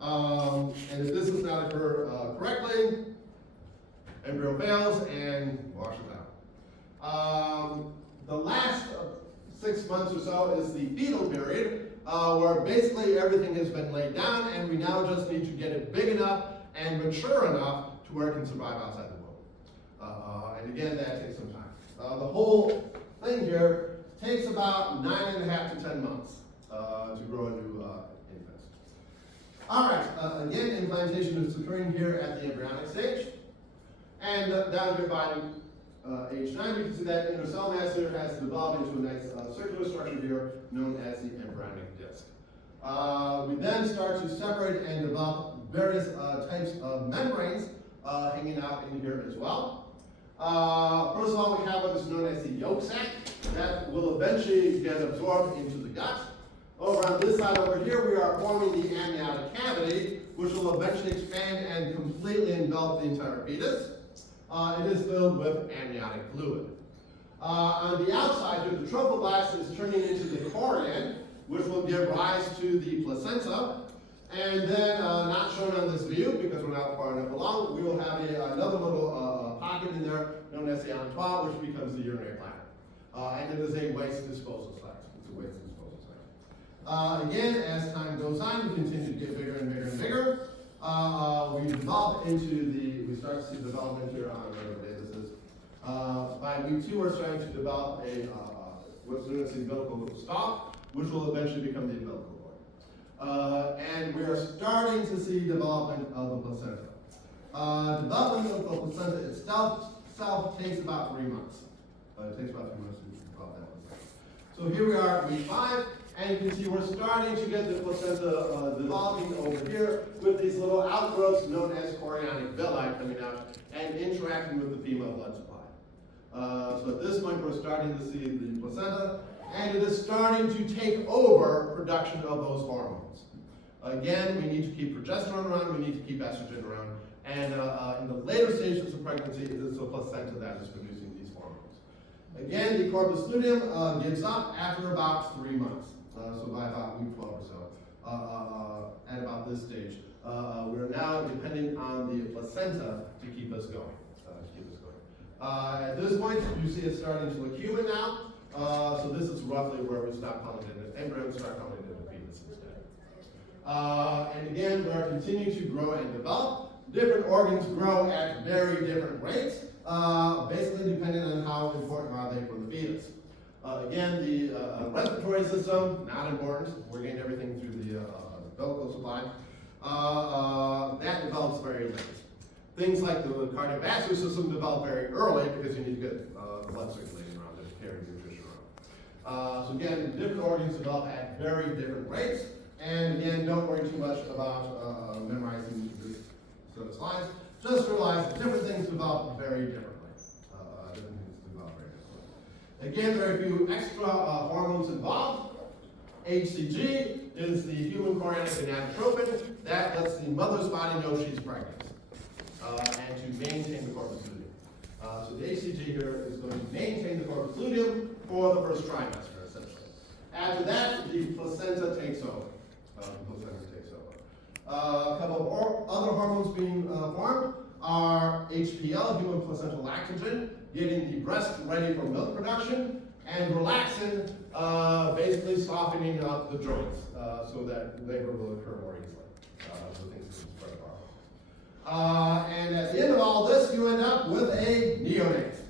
And if this does not occur correctly, embryo fails and washes out. The last 6 months or so is the fetal period, where basically everything has been laid down and we now just need to get it big enough and mature enough to where it can survive outside the womb. And again, that takes some time. The whole thing here takes about 9.5 to 10 months to grow a new infant. All right, again, implantation is occurring here at the embryonic stage. And down here by age 9, you can see that inner cell mass here has developed into a nice circular structure here known as the embryonic disc. We then start to separate and develop various types of membranes hanging out in here as well. First of all, we have what is known as the yolk sac that will eventually get absorbed into the gut. Over on this side over here, we are forming the amniotic cavity, which will eventually expand and completely envelop the entire fetus. It is filled with amniotic fluid. On the outside here, the trophoblast is turning into the chorion, which will give rise to the placenta. And then, not shown on this view because we're not far enough along, we will have another little pocket in there known as the entourage, which becomes the urinary bladder. And it is a waste disposal site. It's a waste disposal site. Again, as time goes on, we continue to get bigger and bigger and bigger. We develop we start to see development here on whatever day this is. By week 2, we're starting to develop what's known as the umbilical stalk, which will eventually become the umbilical cord. And we are starting to see development of the placenta. Development of the placenta itself takes about 3 months. It takes about 3 months to develop that placenta. So here we are at week 5. And you can see we're starting to get the placenta developing over here with these little outgrowths known as chorionic villi coming out and interacting with the female blood supply. So at this point, we're starting to see the placenta, and it is starting to take over production of those hormones. Again, we need to keep progesterone around, we need to keep estrogen around, and in the later stages of pregnancy, it is the placenta that is producing these hormones. Again, the corpus luteum gives up after about 3 months. So by about week 12 or so, at about this stage, we're now dependent on the placenta to keep us going. At this point, you see it starting to look human now. So this is roughly where we stop calling it an embryo and start calling it a fetus instead. And again, we are continuing to grow and develop. Different organs grow at very different rates, basically depending on how important are they for the fetus. Again, the respiratory system, not important. We're getting everything through the umbilical supply. That develops very late. Things like the cardiovascular system develop very early because you need to get blood circulating around to carry nutrition around. So again, different organs develop at very different rates. And again, don't worry too much about memorizing this set of slides. Just realize that different things develop very differently. Again, there are a few extra hormones involved. HCG is the human chorionic gonadotropin that lets the mother's body know she's pregnant and to maintain the corpus luteum. So the HCG here is going to maintain the corpus luteum for the first trimester, essentially. After that, the placenta takes over. A couple of other hormones being formed are HPL, human placental lactogen, getting the breast ready for milk production, and relaxin, basically softening up the joints so that labor will occur more easily. So things can spread apart. And at the end of all this, you end up with a neonate.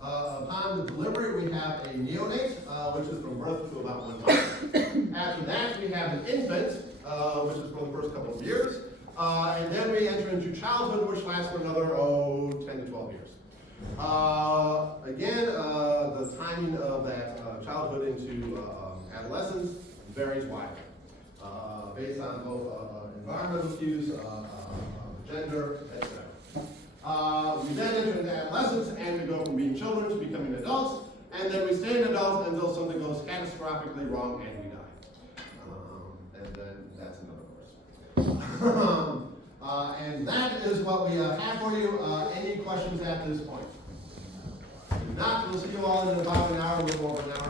Upon the delivery, we have a neonate, which is from birth to about 1 month. After that, we have an infant, which is for the first couple of years. And then we enter into childhood, which lasts for another, 10 to 12 years. Again, the timing of that childhood into adolescence varies widely, based on both environmental cues, gender, etc. We then enter into adolescence, and we go from being children to becoming adults, and then we stay an adult until something goes catastrophically wrong and we die. And then that's another course. And that is what we have for you. Any questions at this point? If not, we'll see you all in about an hour, a little over an hour.